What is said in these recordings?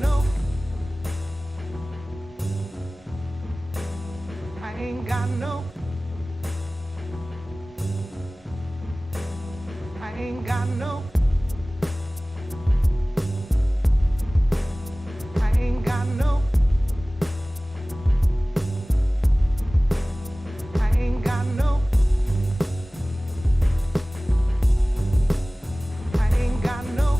no, I ain't got no, I ain't got no, I ain't got no, I ain't got no, I ain't got no.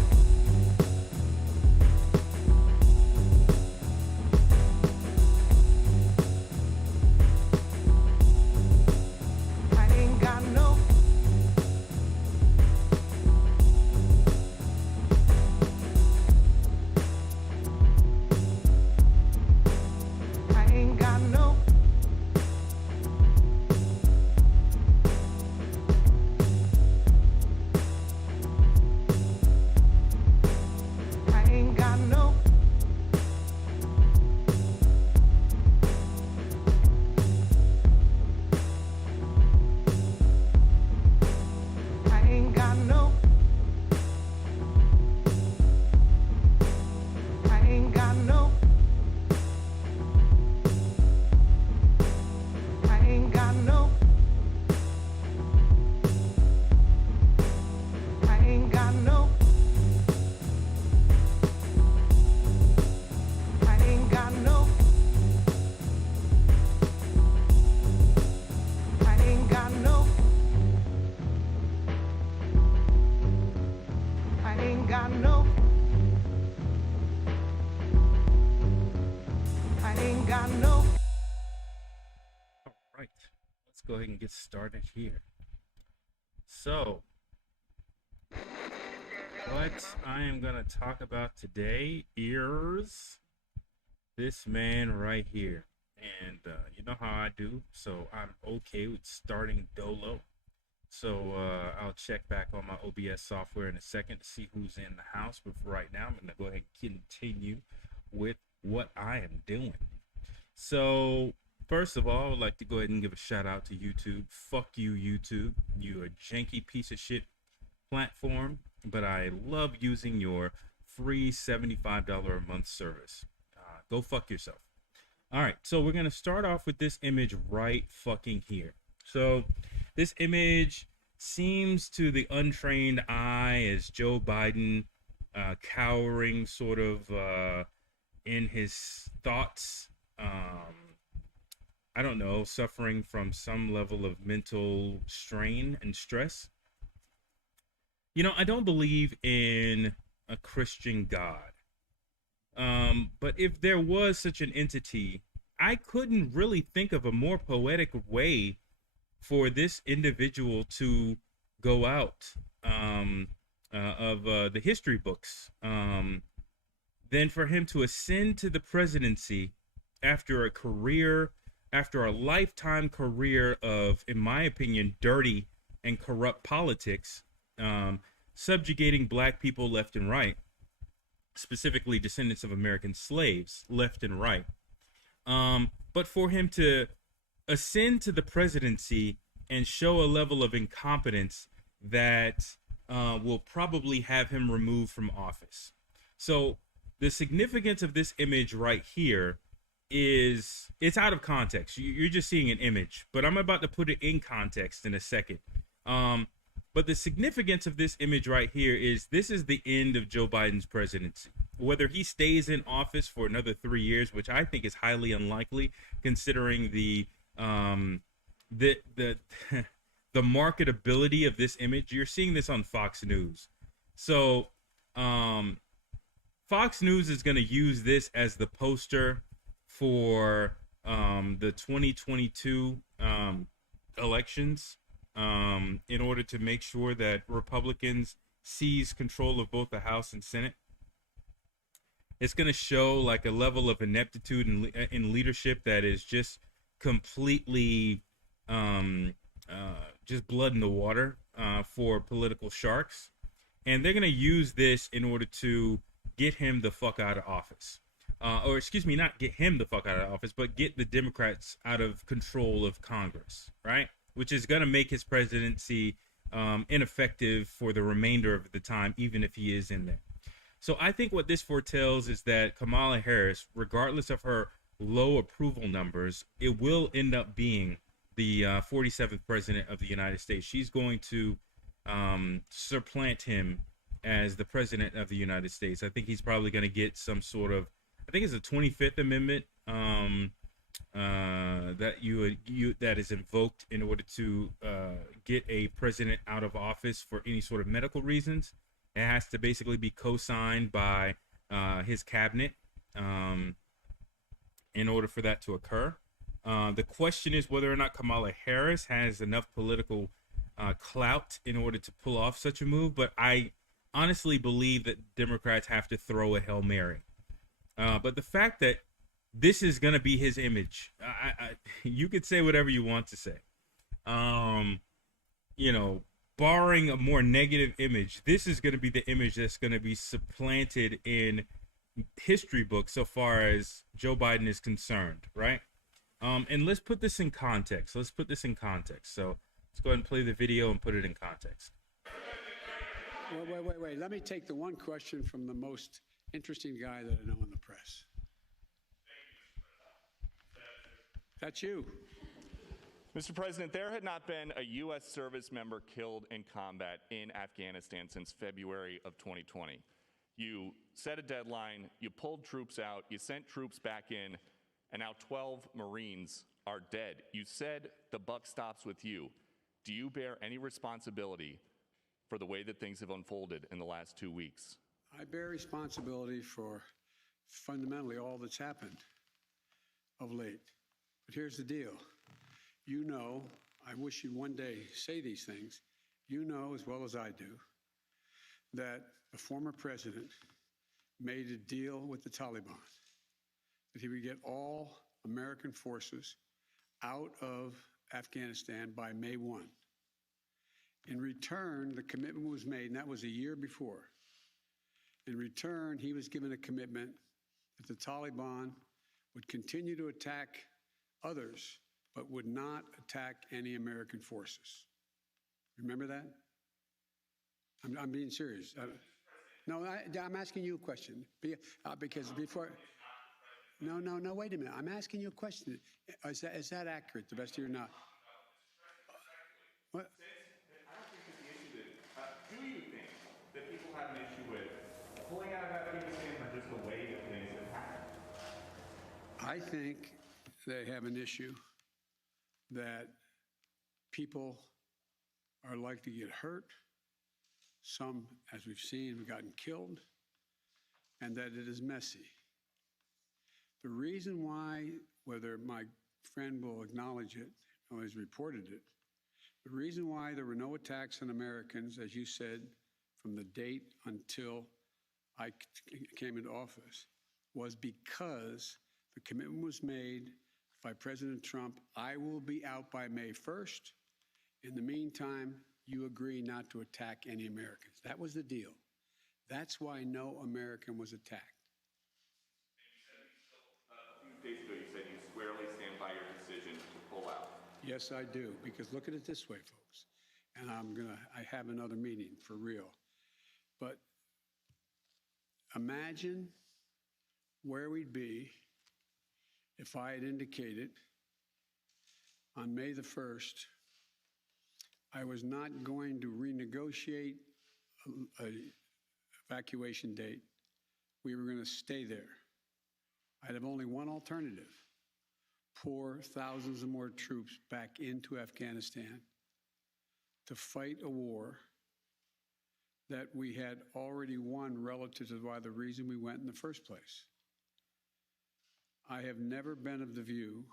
I ain't got no, I ain't got no, I ain't got no, I ain't got no, I ain't got no, I ain't got no, I ain't got no, I ain't got no, I ain't got no, I ain't got no, I ain't got no. All right, let's go ahead and get started here. So, what I am going to talk about today is this man right here. And you know how I do, so I'm okay with starting dolo. So I'll check back on my OBS software in a second to see who's in the house. But for right now, I'm going to go ahead and continue with what I am doing. So first of all, I would like to go ahead and give a shout out to YouTube. Fuck you, YouTube. You a janky piece of shit platform, but I love using your free $75 a month service. Go fuck yourself. All right, so we're going to start off with this image right fucking here. So this image seems to the untrained eye as Joe Biden cowering sort of in his thoughts. I don't know, suffering from some level of mental strain and stress. You know, I don't believe in a Christian God. But if there was such an entity, I couldn't really think of a more poetic way for this individual to go out of the history books than for him to ascend to the presidency after a lifetime career of, in my opinion, dirty and corrupt politics, subjugating black people left and right, specifically descendants of American slaves left and right. But for him to ascend to the presidency and show a level of incompetence that will probably have him removed from office. So the significance of this image right here is, it's out of context. You're just seeing an image, but I'm about to put it in context in a second. But the significance of this image right here is this is the end of Joe Biden's presidency. Whether he stays in office for another 3 years, which I think is highly unlikely, considering the the marketability of this image. You're seeing this on Fox News. So Fox News is going to use this as the poster for the 2022 elections in order to make sure that Republicans seize control of both the House and Senate. It's going to show like a level of ineptitude in leadership that is just completely just blood in the water for political sharks. And they're going to use this in order to get him the fuck out of office. Or excuse me, not get him the fuck out of office, but get the Democrats out of control of Congress, right? Which is going to make his presidency ineffective for the remainder of the time, even if he is in there. So I think what this foretells is that Kamala Harris, regardless of her low approval numbers, it will end up being the 47th president of the United States. She's going to supplant him as the president of the United States. I think he's probably going to get some sort of, I think it's the 25th Amendment that is invoked in order to get a president out of office for any sort of medical reasons. It has to basically be co-signed by his cabinet in order for that to occur. The question is whether or not Kamala Harris has enough political clout in order to pull off such a move. But I honestly believe that Democrats have to throw a Hail Mary. But the fact that this is going to be his image, you could say whatever you want to say. Barring a more negative image, this is going to be the image that's going to be supplanted in history books so far as Joe Biden is concerned, right? And let's put this in context. So let's go ahead and play the video and put it in context. Wait. Let me take the one question from the most interesting guy that I know in the press. That's you. Mr. President, there had not been a U.S. service member killed in combat in Afghanistan since February of 2020. You set a deadline, you pulled troops out, you sent troops back in, and now 12 Marines are dead. You said the buck stops with you. Do you bear any responsibility for the way that things have unfolded in the last 2 weeks? I bear responsibility for fundamentally all that's happened of late. But here's the deal. You know, I wish you'd one day say these things. You know as well as I do that the former president made a deal with the Taliban that he would get all American forces out of Afghanistan by May 1. In return, the commitment was made, and that was a year before. In return, he was given a commitment that the Taliban would continue to attack others, but would not attack any American forces. Remember that? I'm being serious. No, I'm asking you a question. Because before... No, wait a minute. I'm asking you a question. Is that accurate, the best of your knowledge? What? I don't think it's the issue that... do you think that people have an issue with pulling out of Afghanistan or just the way that things have happened? I think they have an issue that people are likely to get hurt. Some, as we've seen, have gotten killed, and that it is messy. The reason why, whether my friend will acknowledge it or has reported it, the reason why there were no attacks on Americans, as you said, from the date until I came into office, was because the commitment was made by President Trump. I will be out by May 1st. In the meantime, you agree not to attack any Americans. That was the deal. That's why no American was attacked. A few days ago, you said you squarely stand by your decision to pull out. Yes, I do, because look at it this way, folks, and I have another meeting for real. But imagine where we'd be if I had indicated on May the 1st I was not going to renegotiate an evacuation date. We were going to stay there. I'd have only one alternative: pour thousands of more troops back into Afghanistan to fight a war that we had already won relative to why the reason we went in the first place. I have never been of the view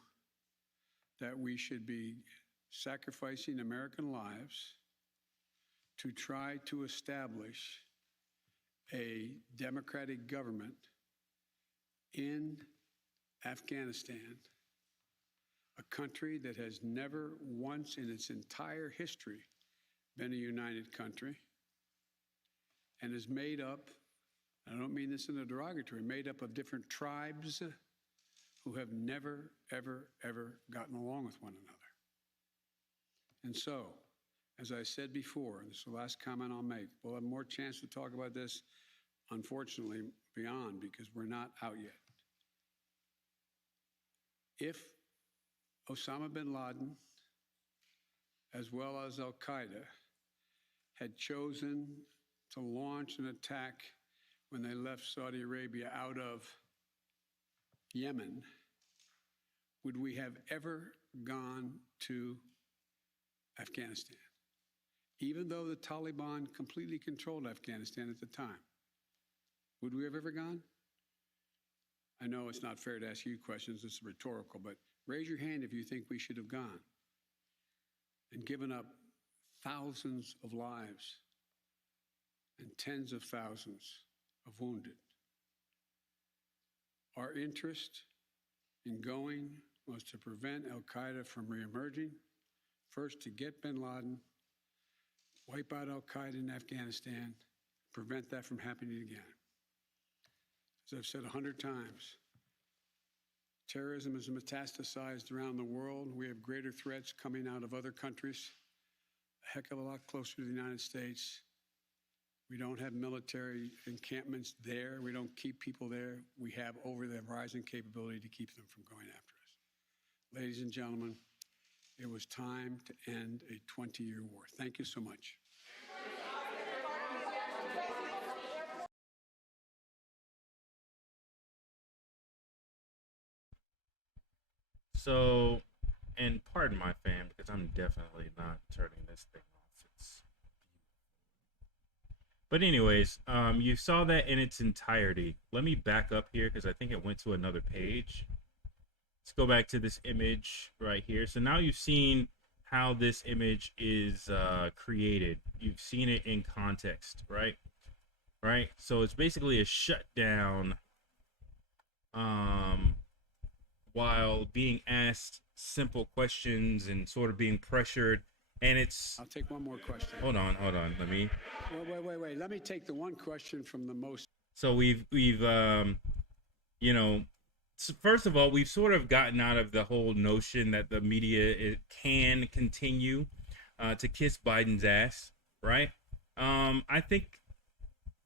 that we should be sacrificing American lives to try to establish a democratic government in Afghanistan, a country that has never once in its entire history been a united country and is made up, I don't mean this in a derogatory, made up of different tribes who have never, ever, ever gotten along with one another. And so, as I said before, and this is the last comment I'll make, we'll have more chance to talk about this unfortunately, beyond, because we're not out yet. If Osama bin Laden, as well as Al Qaeda, had chosen to launch an attack when they left Saudi Arabia out of Yemen, would we have ever gone to Afghanistan? Even though the Taliban completely controlled Afghanistan at the time, would we have ever gone? I know it's not fair to ask you questions, it's rhetorical, but raise your hand if you think we should have gone and given up thousands of lives and tens of thousands of wounded. Our interest in going was to prevent Al Qaeda from reemerging, first to get bin Laden, wipe out Al Qaeda in Afghanistan, prevent that from happening again. As I've said 100 times, terrorism is metastasized around the world. We have greater threats coming out of other countries, a heck of a lot closer to the United States. We don't have military encampments there. We don't keep people there. We have over-the-horizon capability to keep them from going after us. Ladies and gentlemen, it was time to end a 20-year war. Thank you so much. So, and pardon my fam, because I'm definitely not turning this thing off. It's But anyways, you saw that in its entirety. Let me back up here because I think it went to another page. Let's go back to this image right here. So now you've seen how this image is created. You've seen it in context, right? Right? So it's basically a shutdown while being asked simple questions and sort of being pressured. And it's... I'll take one more question. Hold on. Let me... Wait. Let me take the one question from the most... So we've you know, first of all, we've sort of gotten out of the whole notion that the media can continue to kiss Biden's ass, right? I think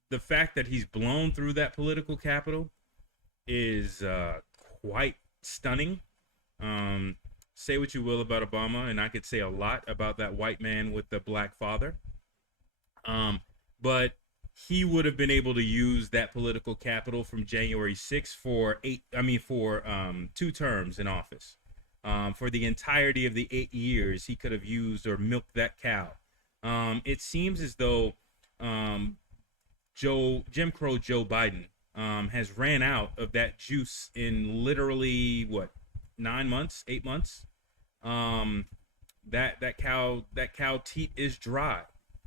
the fact that he's blown through that political capital is quite stunning. Say what you will about Obama, and I could say a lot about that white man with the black father. But he would have been able to use that political capital from January 6th for 2 terms in office. For the entirety of the 8 years, he could have used or milked that cow. It seems as though Jim Crow Joe Biden has ran out of that juice in literally 9 months, 8 months. That cow teat is dry,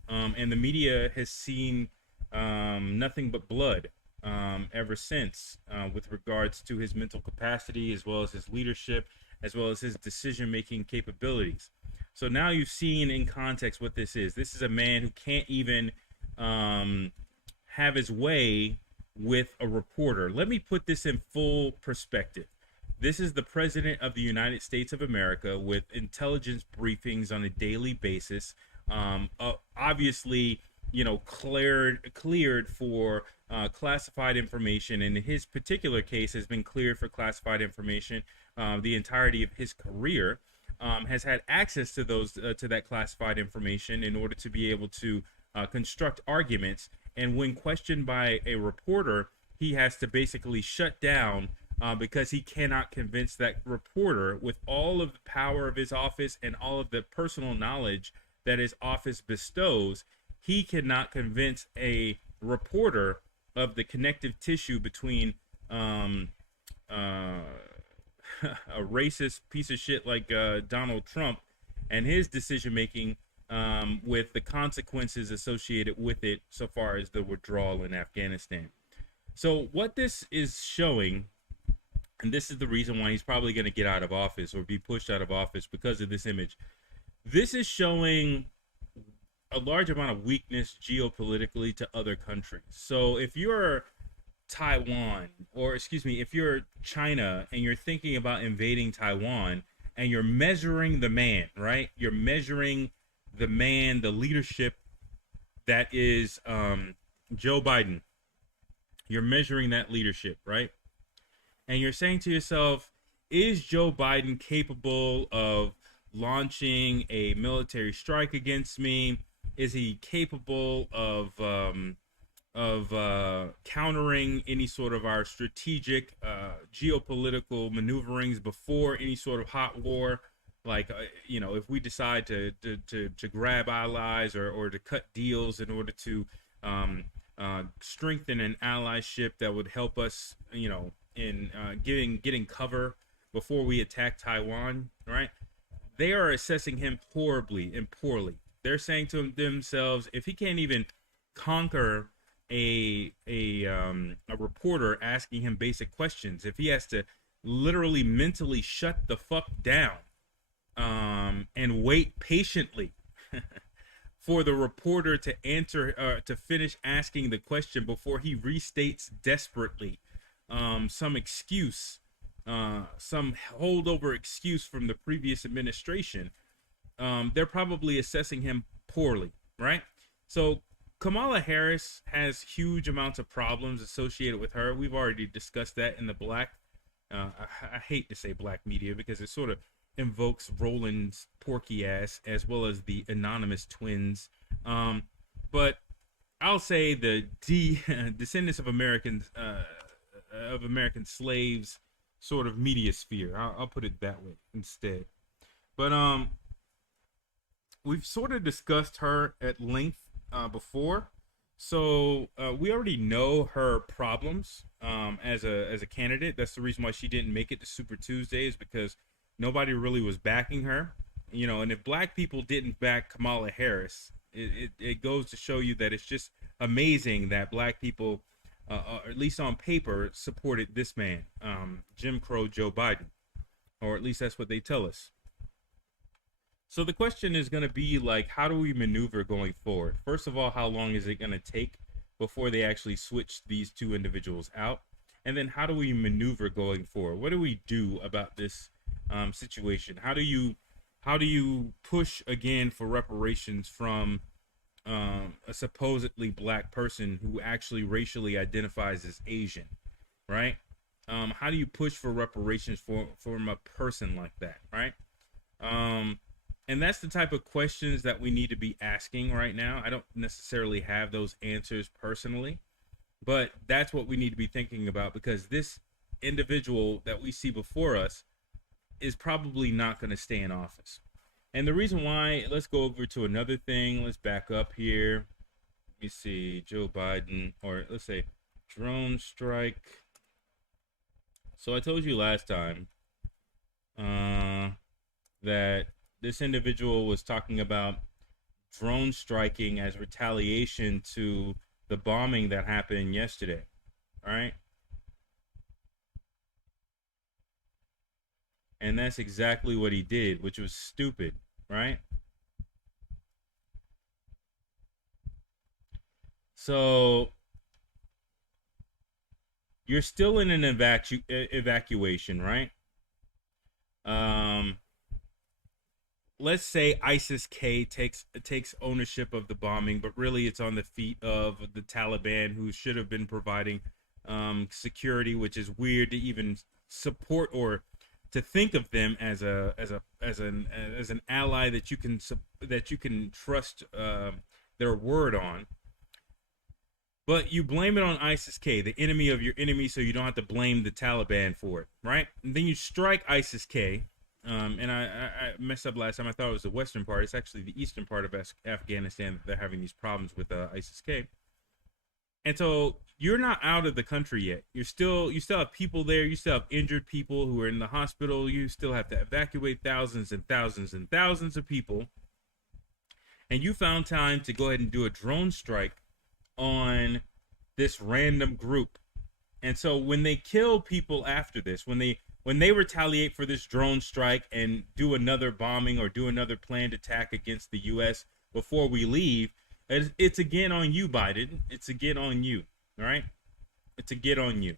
and the media has seen nothing but blood ever since, with regards to his mental capacity, as well as his leadership, as well as his decision-making capabilities. So now you've seen in context what this is. This is a man who can't even have his way with a reporter. Let me put this in full perspective. This is the president of the United States of America with intelligence briefings on a daily basis. Obviously, you know, cleared for classified information. In his particular case, has been cleared for classified information. The entirety of his career has had access to to that classified information in order to be able to construct arguments. And when questioned by a reporter, he has to basically shut down because he cannot convince that reporter, with all of the power of his office and all of the personal knowledge that his office bestows, he cannot convince a reporter of the connective tissue between a racist piece of shit like Donald Trump and his decision making, with the consequences associated with it so far as the withdrawal in Afghanistan. So what this is showing, and this is the reason why he's probably going to get out of office or be pushed out of office because of this image. This is showing a large amount of weakness geopolitically to other countries. So if you're Taiwan, or if you're China and you're thinking about invading Taiwan, and you're measuring the man, right? You're measuring the man, the leadership that is Joe Biden. You're measuring that leadership, right? And you're saying to yourself, is Joe Biden capable of launching a military strike against me? Is he capable of countering any sort of our strategic geopolitical maneuverings before any sort of hot war? Like, if we decide to grab allies or to cut deals in order to strengthen an allyship that would help us, in getting cover before we attack Taiwan, right? They are assessing him horribly and poorly. They're saying to themselves, if he can't even conquer a reporter asking him basic questions, if he has to literally mentally shut the fuck down and wait patiently for the reporter to answer, to finish asking the question before he restates desperately some excuse, some holdover excuse from the previous administration, they're probably assessing him poorly, right? So Kamala Harris has huge amounts of problems associated with her. We've already discussed that in the black, I hate to say black media because it sort of invokes Roland's porky ass as well as the anonymous twins. But I'll say the descendants of American slaves sort of media sphere. I'll put it that way instead. But we've sort of discussed her at length before, so we already know her problems as a candidate. That's the reason why she didn't make it to Super Tuesday, is because nobody really was backing her, and if black people didn't back Kamala Harris, it goes to show you that it's just amazing that black people, at least on paper, supported this man, Jim Crow Joe Biden, or at least that's what they tell us. So the question is going to be like, how do we maneuver going forward? First of all, how long is it going to take before they actually switch these two individuals out? And then how do we maneuver going forward? What do we do about this situation? How do you push again for reparations from a supposedly black person who actually racially identifies as Asian, right? How do you push for reparations from a person like that, right? And that's the type of questions that we need to be asking right now. I don't necessarily have those answers personally, but that's what we need to be thinking about, because this individual that we see before us is probably not going to stay in office. And the reason why, let's go over to another thing. Let's back up here. Let me see, Joe Biden, or let's say drone strike. So I told you last time that this individual was talking about drone striking as retaliation to the bombing that happened yesterday, right? And that's exactly what he did, which was stupid, right? So you're still in an evacuation, right? Let's say ISIS-K takes ownership of the bombing, but really it's on the feet of the Taliban, who should have been providing security, which is weird to even support or to think of them as an ally that you can trust their word on. But you blame it on ISIS-K, the enemy of your enemy, so you don't have to blame the Taliban for it, right? And then you strike ISIS-K. And I messed up last time. I thought it was the western part. It's actually the eastern part of Afghanistan that they're having these problems with ISIS-K. And so you're not out of the country yet. You still have people there. You still have injured people who are in the hospital. You still have to evacuate thousands and thousands and thousands of people. And you found time to go ahead and do a drone strike on this random group. And so when they kill people after this, when they retaliate for this drone strike and do another bombing or do another planned attack against the U.S. before we leave, it's again on you, Biden. It's again on you, all right? It's again on you.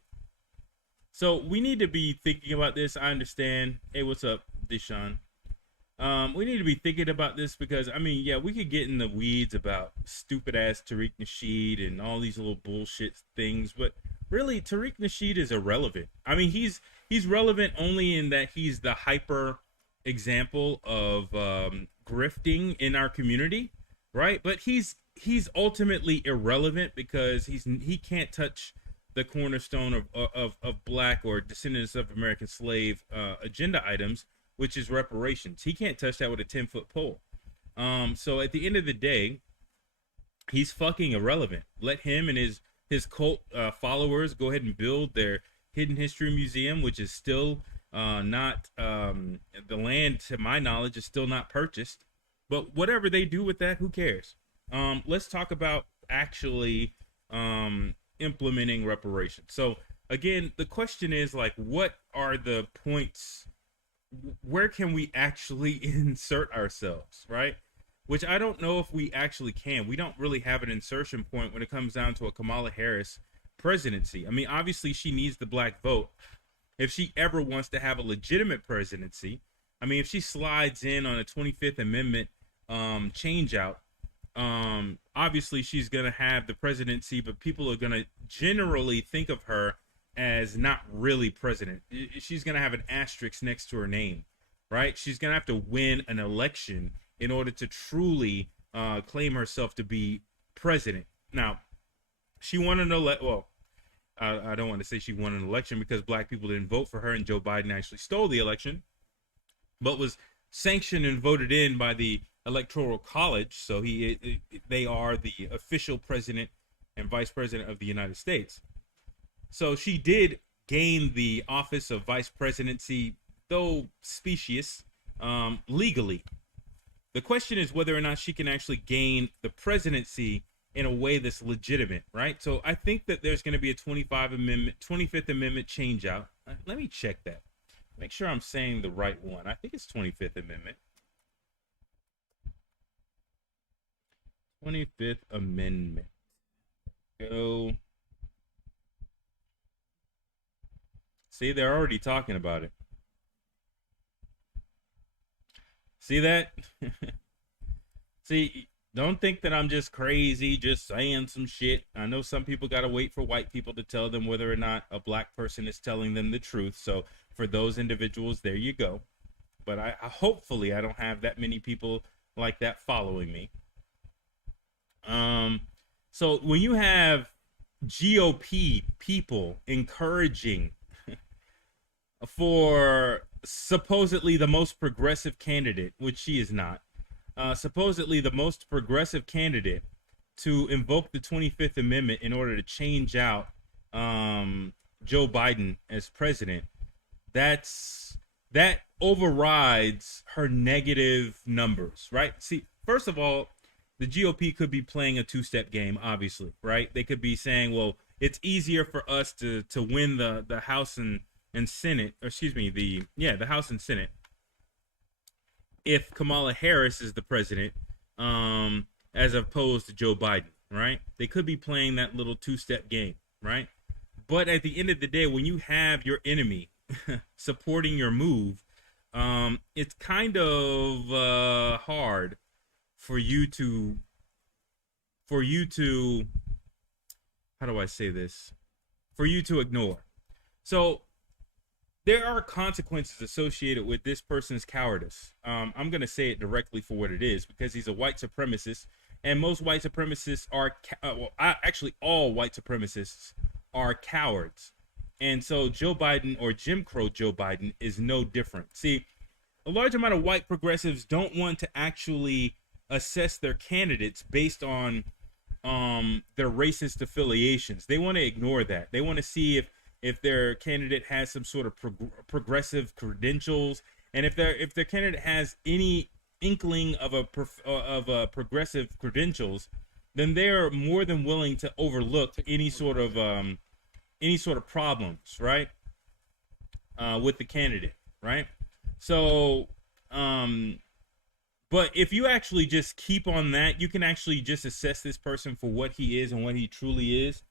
So we need to be thinking about this. I understand. Hey, what's up, Deshaun? We need to be thinking about this because, I mean, yeah, we could get in the weeds about stupid-ass Tariq Nasheed and all these little bullshit things, but really Tariq Nasheed is irrelevant. I mean, he's relevant only in that he's the hyper example of grifting in our community, right? But he's ultimately irrelevant because he can't touch the cornerstone of black or descendants of American slave agenda items, which is reparations. He can't touch that with a 10-foot pole. So at the end of the day, he's fucking irrelevant. Let him and his cult followers go ahead and build their hidden history museum, which is still not the land, to my knowledge, is still not purchased. But whatever they do with that, who cares? Let's talk about actually implementing reparations. So again, the question is like, what are the points? Where can we actually insert ourselves, right? Which I don't know if we actually can. We don't really have an insertion point when it comes down to a Kamala Harris presidency. I mean, obviously she needs the black vote if she ever wants to have a legitimate presidency. I mean, if she slides in on a 25th Amendment change out, obviously she's going to have the presidency, but people are going to generally think of her as not really president. She's going to have an asterisk next to her name, right? She's going to have to win an election in order to truly claim herself to be president. Now, she won an election. Well, I don't want to say she won an election because black people didn't vote for her and Joe Biden actually stole the election, but was sanctioned and voted in by the Electoral College. So they are the official president and vice president of the United States. So she did gain the office of vice presidency, though specious, legally. The question is whether or not she can actually gain the presidency in a way that's legitimate, right? So I think that there's going to be a 25th Amendment change out. Let me check that. Make sure I'm saying the right one. I think it's 25th Amendment. 25th Amendment. Go. See, they're already talking about it. See that? See, don't think that I'm just crazy, just saying some shit. I know some people got to wait for white people to tell them whether or not a black person is telling them the truth. So for those individuals, there you go. But hopefully I don't have that many people like that following me. So when you have GOP people encouraging for supposedly the most progressive candidate, which she is not, supposedly the most progressive candidate to invoke the 25th Amendment in order to change out Joe Biden as president, that overrides her negative numbers, right? See, first of all, the GOP could be playing a two-step game, obviously, right? They could be saying, well, it's easier for us to win the House and Senate, or excuse me, the House and Senate, if Kamala Harris is the president, as opposed to Joe Biden, right? They could be playing that little two-step game, right? But at the end of the day, when you have your enemy supporting your move, it's kind of hard for you to, how do I say this? For you to ignore. So there are consequences associated with this person's cowardice. I'm going to say it directly for what it is, because he's a white supremacist, and most white supremacists are, actually all white supremacists are cowards. And so Joe Biden, or Jim Crow Joe Biden, is no different. See, a large amount of white progressives don't want to actually assess their candidates based on their racist affiliations. They want to ignore that. They want to see if their candidate has some sort of progressive credentials, and if their candidate has any inkling of a progressive credentials, then they're more than willing to overlook any sort of problems, right? With the candidate, right? So, but if you actually just keep on that, you can actually just assess this person for what he is and what he truly is,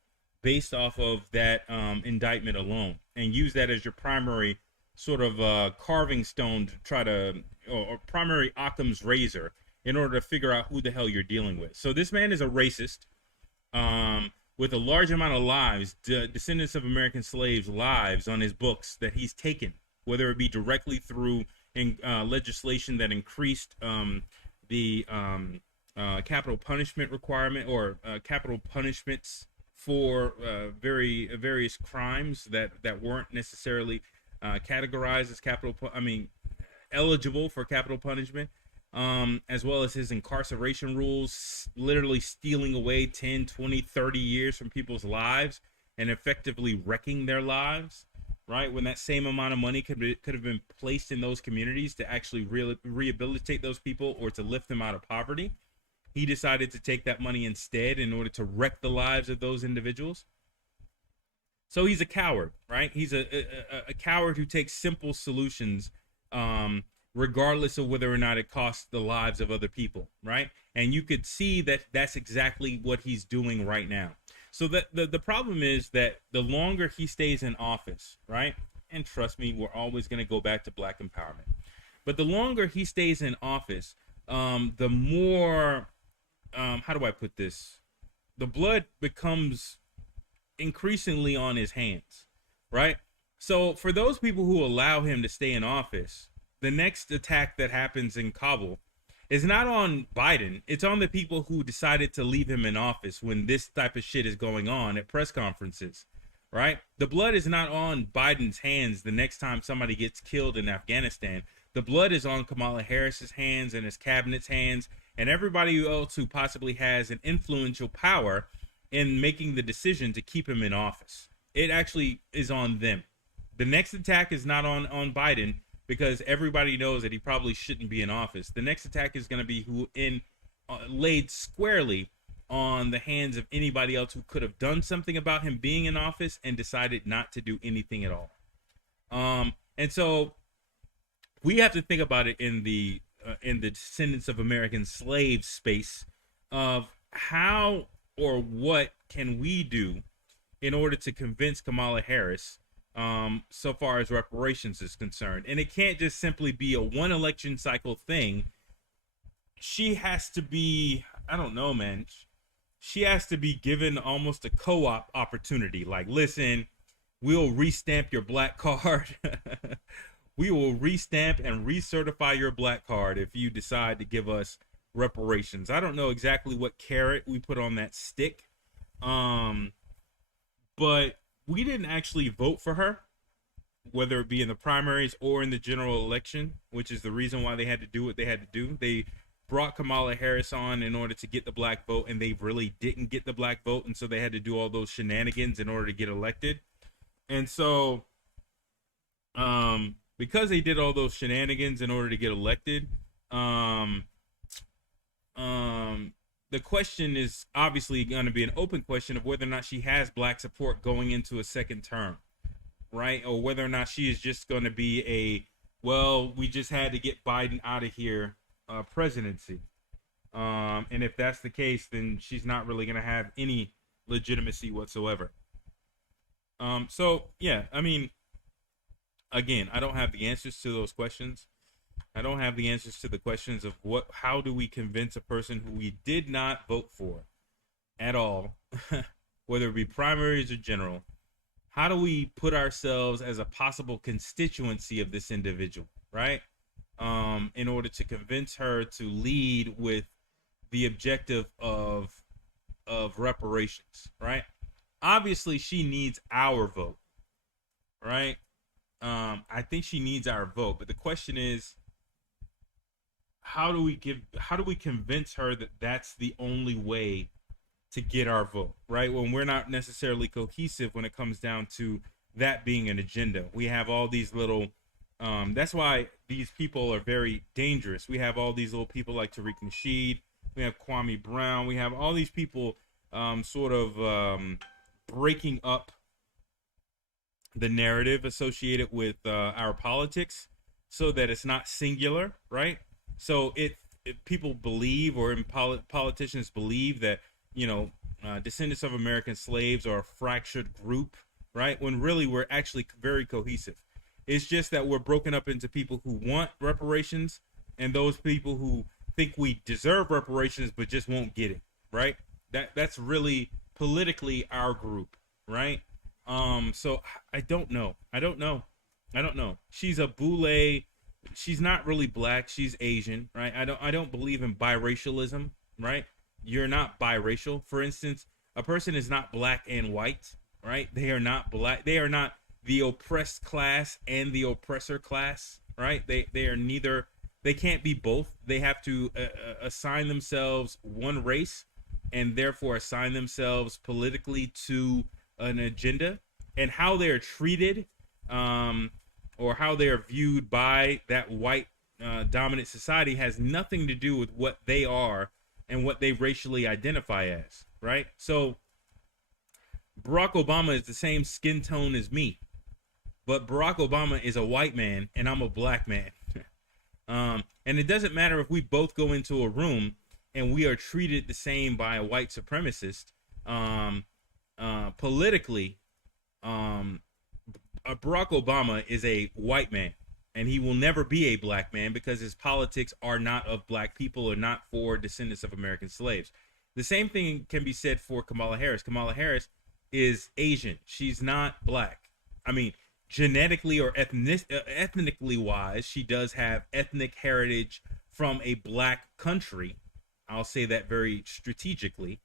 based off of that indictment alone, and use that as your primary sort of carving stone to try to, or primary Occam's razor, in order to figure out who the hell you're dealing with. So this man is a racist. with a large amount of lives, descendants of American slaves' lives on his books that he's taken, whether it be directly through legislation that increased the capital punishment requirement or capital punishments for various crimes that weren't necessarily categorized as eligible for capital punishment, as well as his incarceration rules, literally stealing away 10, 20, 30 years from people's lives and effectively wrecking their lives, right? When that same amount of money could have been placed in those communities to actually rehabilitate those people or to lift them out of poverty. He decided to take that money instead in order to wreck the lives of those individuals. So he's a coward, right? He's a coward who takes simple solutions, regardless of whether or not it costs the lives of other people, right? And you could see that that's exactly what he's doing right now. So the problem is that the longer he stays in office, right? And trust me, we're always going to go back to black empowerment. But the longer he stays in office, the more, how do I put this? The blood becomes increasingly on his hands, right? So for those people who allow him to stay in office, the next attack that happens in Kabul is not on Biden. It's on the people who decided to leave him in office when this type of shit is going on at press conferences, right? The blood is not on Biden's hands the next time somebody gets killed in Afghanistan. The blood is on Kamala Harris's hands and his cabinet's hands and everybody else who possibly has an influential power in making the decision to keep him in office. It actually is on them. The next attack is not on Biden, because everybody knows that he probably shouldn't be in office. The next attack is going to be laid squarely on the hands of anybody else who could have done something about him being in office and decided not to do anything at all. And so we have to think about it in the descendants of American slave space of how or what can we do in order to convince Kamala Harris so far as reparations is concerned. And it can't just simply be a one election cycle thing. She has to be, I don't know, man. She has to be given almost a co-op opportunity. Like, listen, we'll restamp your black card. We will restamp and recertify your black card if you decide to give us reparations. I don't know exactly what carrot we put on that stick. But we didn't actually vote for her, whether it be in the primaries or in the general election, which is the reason why they had to do what they had to do. They brought Kamala Harris on in order to get the black vote, and they really didn't get the black vote, and so they had to do all those shenanigans in order to get elected. And so, because they did all those shenanigans in order to get elected, the question is obviously going to be an open question of whether or not she has black support going into a second term, right? Or whether or not she is just going to be we just had to get Biden out of here presidency. And if that's the case, then she's not really going to have any legitimacy whatsoever. So, yeah, I mean, again, I don't have the answers to those questions. I don't have the answers to the questions of how do we convince a person who we did not vote for at all, whether it be primaries or general, how do we put ourselves as a possible constituency of this individual, right? In order to convince her to lead with the objective of reparations, right? Obviously, she needs our vote, right? I think she needs our vote, but the question is, how do we convince her that that's the only way to get our vote, right? When we're not necessarily cohesive when it comes down to that being an agenda. We have all these little, that's why these people are very dangerous. We have all these little people like Tariq Nasheed. We have Kwame Brown. We have all these people breaking up the narrative associated with our politics so that it's not singular, right? So if people believe, or politicians believe that, descendants of American slaves are a fractured group, right? When really we're actually very cohesive. It's just that we're broken up into people who want reparations and those people who think we deserve reparations but just won't get it, right? That's really politically our group, right? So I don't know. I don't know. I don't know. She's a boule. She's not really black. She's Asian, right? I don't believe in biracialism, right? You're not biracial. For instance, a person is not black and white, right? They are not black. They are not the oppressed class and the oppressor class, right? They are neither. They can't be both. They have to assign themselves one race and therefore assign themselves politically to an agenda, and how they are treated, or how they are viewed by that white dominant society has nothing to do with what they are and what they racially identify as, right? So Barack Obama is the same skin tone as me, but Barack Obama is a white man and I'm a black man. And it doesn't matter if we both go into a room and we are treated the same by a white supremacist. Politically, Barack Obama is a white man, and he will never be a black man because his politics are not of black people or not for descendants of American slaves. The same thing can be said for Kamala Harris. Kamala Harris is Asian. She's not black. I mean, genetically or ethnically wise, she does have ethnic heritage from a black country. I'll say that very strategically,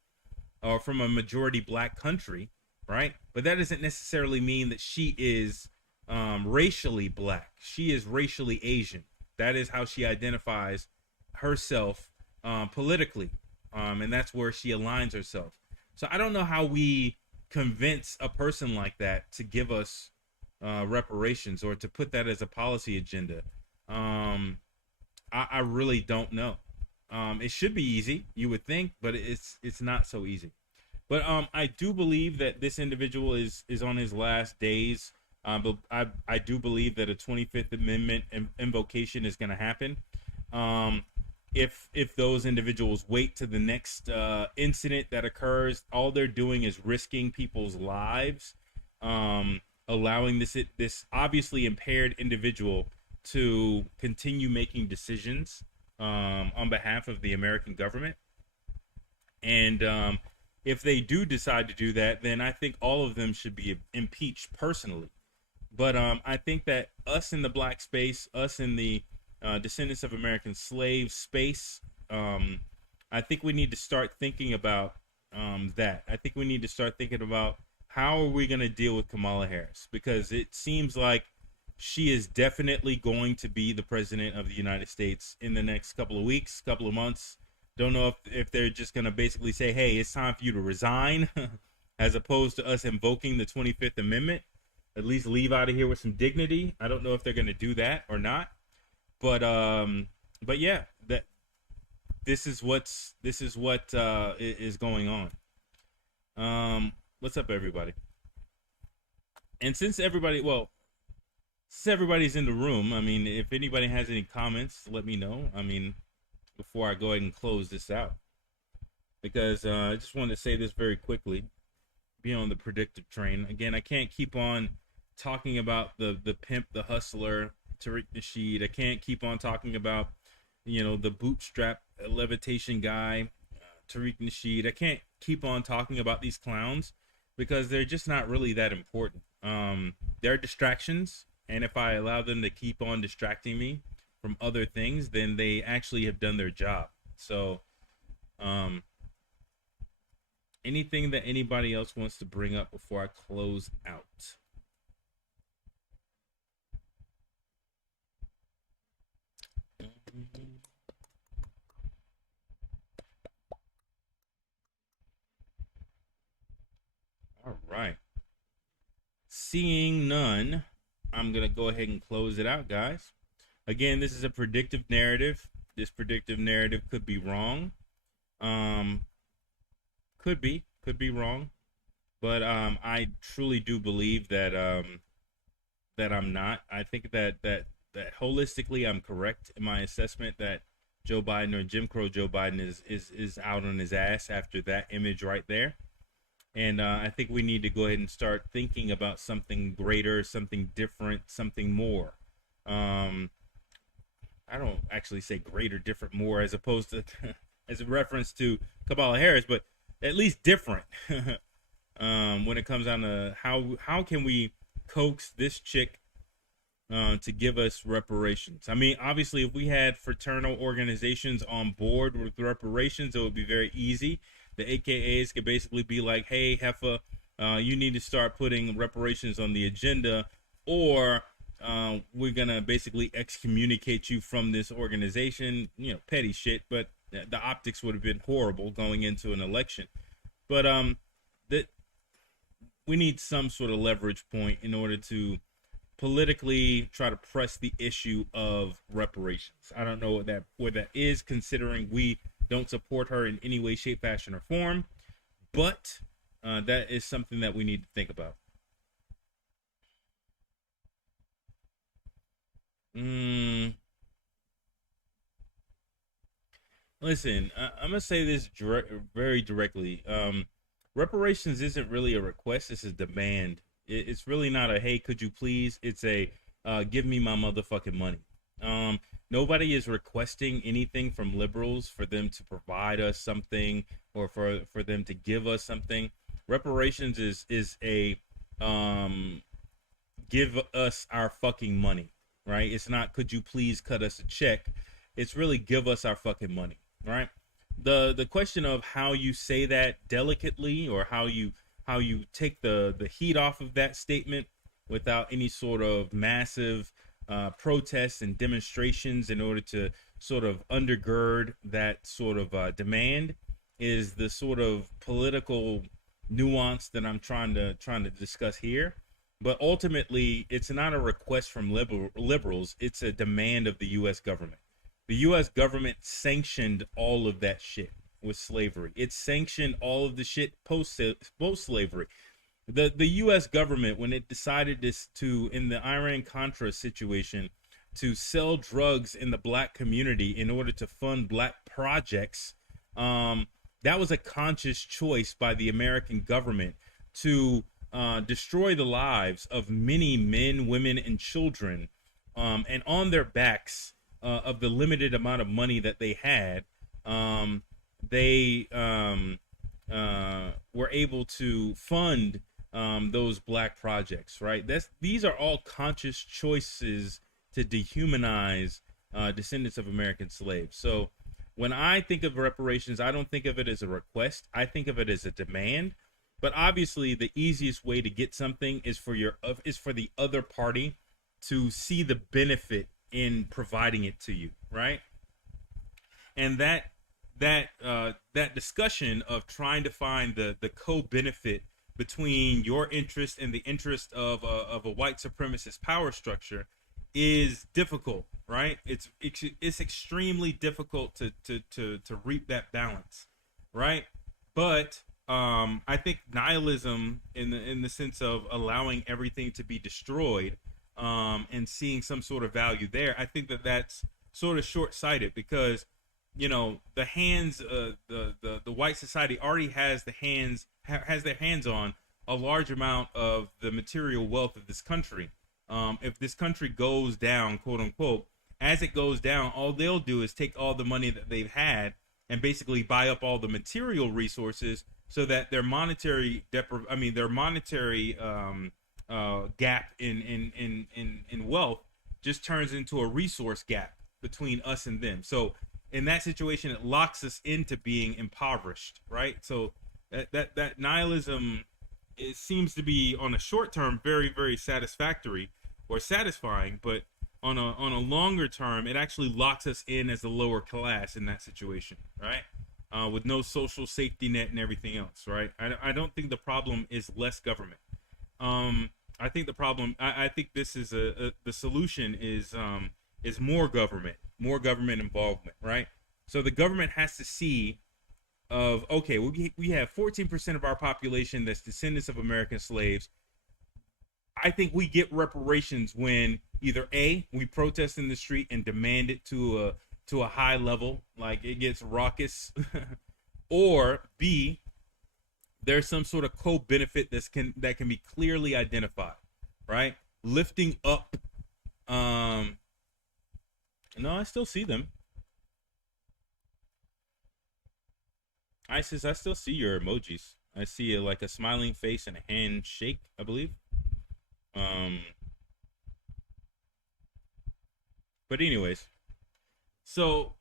or from a majority black country, right? But that doesn't necessarily mean that she is racially black. She is racially Asian. That is how she identifies herself politically, and that's where she aligns herself. So I don't know how we convince a person like that to give us reparations or to put that as a policy agenda. I really don't know. It should be easy, you would think, but it's not so easy. But I do believe that this individual is on his last days. But I do believe that a 25th Amendment invocation is going to happen. If those individuals wait to the next incident that occurs, all they're doing is risking people's lives, allowing this obviously impaired individual to continue making decisions on behalf of the American government. And if they do decide to do that, then I think all of them should be impeached personally. But I think that us in the black space, us in the descendants of American slaves space, I think we need to start thinking about that. I think we need to start thinking about how are we going to deal with Kamala Harris, because it seems like she is definitely going to be the president of the United States in the next couple of weeks, couple of months. Don't know if they're just going to basically say, hey, it's time for you to resign, as opposed to us invoking the 25th Amendment. At least leave out of here with some dignity. I don't know if they're going to do that or not. But yeah, that this is what is going on. What's up, everybody? And since everybody's in the room, I mean, if anybody has any comments, let me know. I mean, before I go ahead and close this out, because I just wanted to say this very quickly. Be on the predictive train again. I can't keep on talking about the pimp, the hustler, Tariq Nasheed. I can't keep on talking about, the bootstrap levitation guy, Tariq Nasheed. I can't keep on talking about these clowns because they're just not really that important. They're distractions, and if I allow them to keep on distracting me from other things, then they actually have done their job. So, anything that anybody else wants to bring up before I close out? All right. Seeing none, I'm going to go ahead and close it out, guys. Again, this is a predictive narrative. This predictive narrative could be wrong. Could be wrong. But I truly do believe that that I'm not. I think that holistically I'm correct in my assessment that Joe Biden, or Jim Crow Joe Biden, is out on his ass after that image right there. And I think we need to go ahead and start thinking about something greater, something different, something more. I don't actually say greater, different, more, as opposed to as a reference to Kamala Harris, but at least different. When it comes down to how can we coax this chick to give us reparations. I mean, obviously, if we had fraternal organizations on board with reparations, it would be very easy. The AKAs could basically be like, hey, Heffa, you need to start putting reparations on the agenda, or we're going to basically excommunicate you from this organization. You know, petty shit, but the optics would have been horrible going into an election. But that we need some sort of leverage point in order to politically try to press the issue of reparations. I don't know what that is, considering we don't support her in any way, shape, fashion, or form. But that is something that we need to think about. Listen, I'm gonna say this very directly. Reparations isn't really a request; it's a demand. It's really not a hey, could you please? It's a give me my motherfucking money. Nobody is requesting anything from liberals for them to provide us something or for them to give us something. Reparations is a give us our fucking money, right? It's not could you please cut us a check. It's really give us our fucking money, right? The question of how you say that delicately, or how you take the heat off of that statement without any sort of massive protests and demonstrations in order to sort of undergird that sort of demand, is the sort of political nuance that I'm trying to discuss here. But ultimately, it's not a request from liberals. It's a demand of the U.S. government. The U.S. government sanctioned all of that shit with slavery. It sanctioned all of the shit post slavery. The U.S. government, when it decided to in the Iran-Contra situation, to sell drugs in the black community in order to fund black projects, that was a conscious choice by the American government to destroy the lives of many men, women, and children, and on their backs of the limited amount of money that they had, they were able to fund those black projects, right? These are all conscious choices to dehumanize descendants of American slaves. So when I think of reparations, I don't think of it as a request. I think of it as a demand. But obviously, the easiest way to get something is for the other party to see the benefit in providing it to you, right? And that discussion of trying to find the co-benefit between your interest and the interest of a white supremacist power structure is difficult, right? It's extremely difficult to reap that balance, right? But I think nihilism, in the sense of allowing everything to be destroyed, and seeing some sort of value there, I think that's sort of short-sighted, because the hands, the white society already has their hands on a large amount of the material wealth of this country. If this country goes down, quote unquote, as it goes down, all they'll do is take all the money that they've had and basically buy up all the material resources, so that their monetary gap in wealth just turns into a resource gap between us and them. So in that situation, it locks us into being impoverished, right? So that nihilism, it seems to be on a short term very, very satisfactory or satisfying, but on a longer term, it actually locks us in as a lower class in that situation, right? With no social safety net and everything else, right? I don't think the problem is less government. I think the problem, I think this is the solution is more government involvement, right? So the government has to see of, okay, we have 14% of our population that's descendants of American slaves. I think we get reparations when either A, we protest in the street and demand it to a high level, like it gets raucous, or B, there's some sort of co-benefit that can be clearly identified, right? Lifting up. No, I still see them. ISIS, I still see your emojis. I see like a smiling face and a handshake, I believe. Um, but anyways, so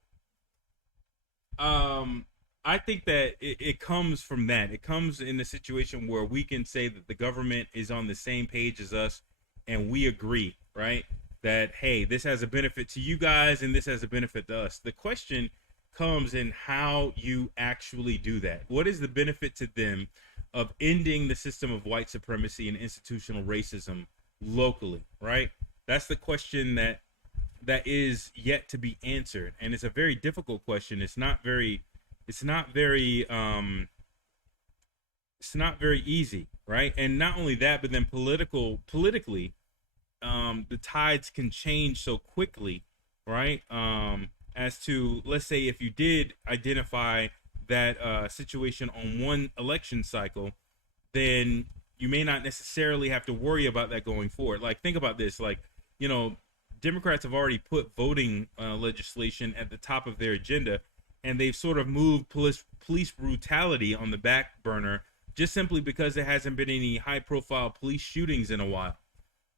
I think that it comes from that. It comes in a situation where we can say that the government is on the same page as us, and we agree, right? That hey, this has a benefit to you guys, and this has a benefit to us. The question comes in how you actually do that. What is the benefit to them of ending the system of white supremacy and institutional racism locally, right? That's the question that is yet to be answered, and it's a very difficult question. It's not very easy, right? And not only that, but then politically, the tides can change so quickly, right? As to, let's say, if you did identify that situation on one election cycle, then you may not necessarily have to worry about that going forward. Like, think about this. Like, you know, Democrats have already put voting legislation at the top of their agenda, and they've sort of moved police brutality on the back burner just simply because there hasn't been any high-profile police shootings in a while,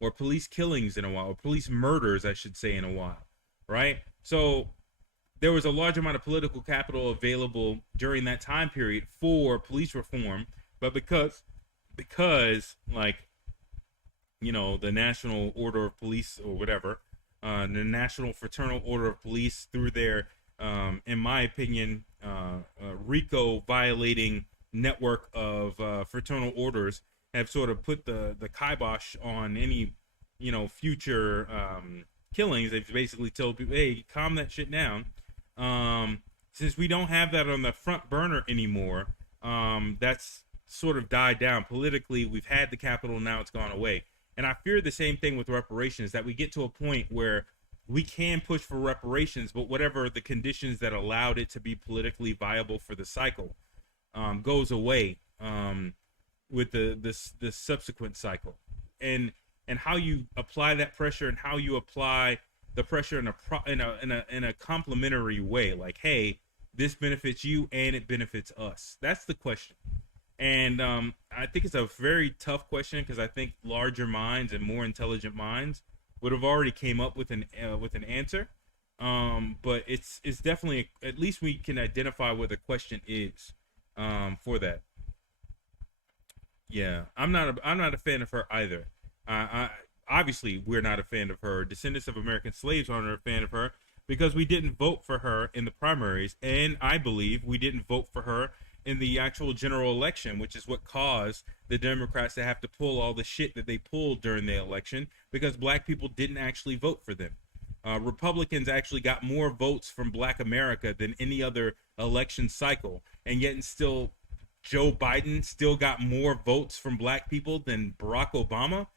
or police killings in a while, or police murders, I should say, in a while, right? So there was a large amount of political capital available during that time period for police reform, but because like, you know, the National Order of Police or whatever, the National Fraternal Order of Police, through their, in my opinion, RICO violating network of fraternal orders, have sort of put the kibosh on any, you know, future killings. They've basically told people, hey, calm that shit down. Since we don't have that on the front burner anymore, that's sort of died down politically. We've had the capital, now it's gone away. And I fear the same thing with reparations, that we get to a point where we can push for reparations, but whatever the conditions that allowed it to be politically viable for the cycle goes away with the subsequent cycle. And how you apply that pressure, and how you apply the pressure in a complementary way, like, hey, this benefits you and it benefits us. That's the question. And I think it's a very tough question, because I think larger minds and more intelligent minds would have already came up with an answer. But it's definitely, at least we can identify what the question is for that. Yeah, I'm not a fan of her either. Obviously, we're not a fan of her. Descendants of American slaves aren't a fan of her, because we didn't vote for her in the primaries, and I believe we didn't vote for her in the actual general election, which is what caused the Democrats to have to pull all the shit that they pulled during the election, because black people didn't actually vote for them. Republicans actually got more votes from black America than any other election cycle, and yet still Joe Biden still got more votes from black people than Barack Obama.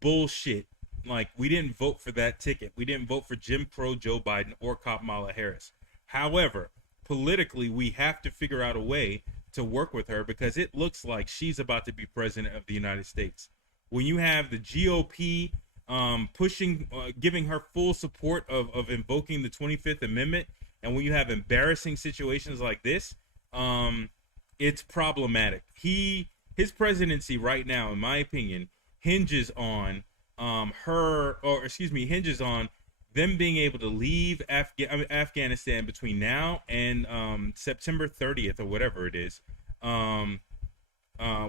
Bullshit. Like, we didn't vote for that ticket. We didn't vote for Jim Crow Joe Biden or Kamala Harris. However, politically, we have to figure out a way to work with her, because it looks like she's about to be president of the United States. When you have the GOP pushing, giving her full support of invoking the 25th Amendment, and when you have embarrassing situations like this, it's problematic. His presidency right now, in my opinion, hinges on hinges on them being able to leave Afghanistan between now and September 30th or whatever it is,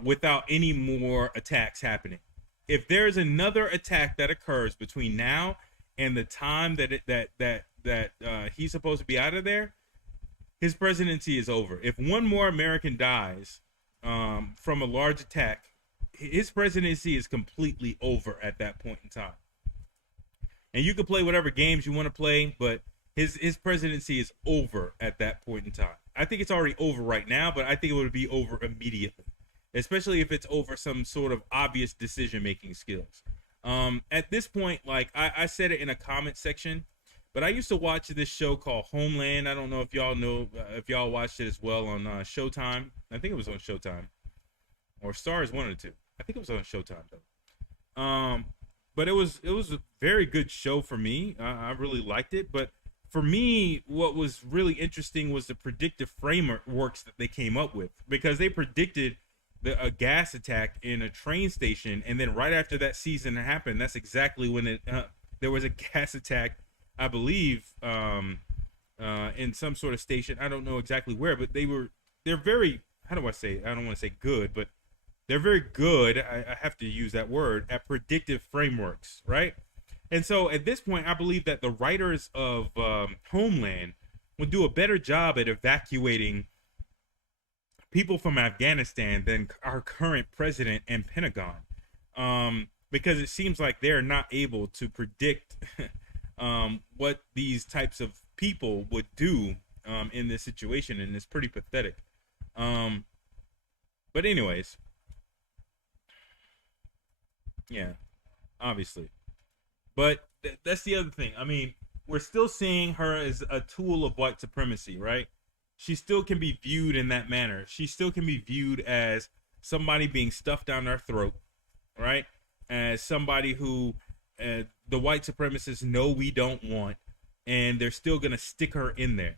without any more attacks happening. If there's another attack that occurs between now and the time that he's supposed to be out of there, his presidency is over. If one more American dies from a large attack, his presidency is completely over at that point in time. And you can play whatever games you want to play, but his presidency is over at that point in time. I think it's already over right now, but I think it would be over immediately, especially if it's over some sort of obvious decision-making skills. At this point, like I said it in a comment section, but I used to watch this show called Homeland. I don't know if y'all know, if y'all watched it as well on Showtime. I think it was on Showtime. Or Stars, one of the two. I think it was on Showtime though. But it was a very good show for me. I really liked it. But for me, what was really interesting was the predictive frameworks that they came up with, because they predicted a gas attack in a train station, and then right after that season happened, that's exactly when there was a gas attack, I believe, in some sort of station. I don't know exactly where, but they're very, how do I say? I don't want to say good, but they're very good. I have to use that word, at predictive frameworks, right? And so at this point, I believe that the writers of Homeland would do a better job at evacuating people from Afghanistan than our current president and Pentagon, because it seems like they're not able to predict what these types of people would do in this situation, and it's pretty pathetic. But anyways, yeah, obviously. But that's the other thing. I mean, we're still seeing her as a tool of white supremacy, right? She still can be viewed in that manner. She still can be viewed as somebody being stuffed down our throat, right? As somebody who the white supremacists know we don't want, and they're still going to stick her in there.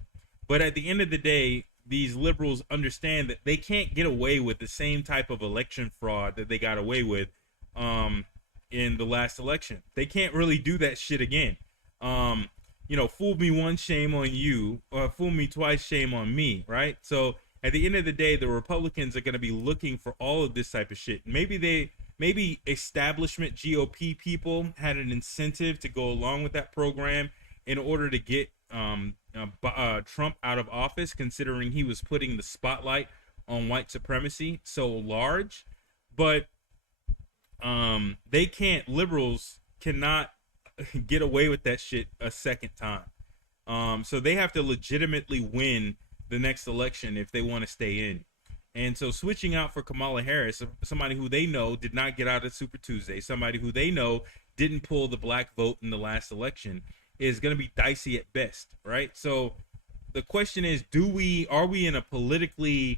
But at the end of the day, these liberals understand that they can't get away with the same type of election fraud that they got away with in the last election. They can't really do that shit again. Fool me once, shame on you. Fool me twice, shame on me, right? So at the end of the day, the Republicans are going to be looking for all of this type of shit. Maybe establishment GOP people had an incentive to go along with that program in order to get Trump out of office, considering he was putting the spotlight on white supremacy so large. But liberals cannot get away with that shit a second time. So they have to legitimately win the next election if they want to stay in. And so switching out for Kamala Harris, somebody who they know did not get out of Super Tuesday, somebody who they know didn't pull the black vote in the last election, is going to be dicey at best, right? So the question is, are we in a political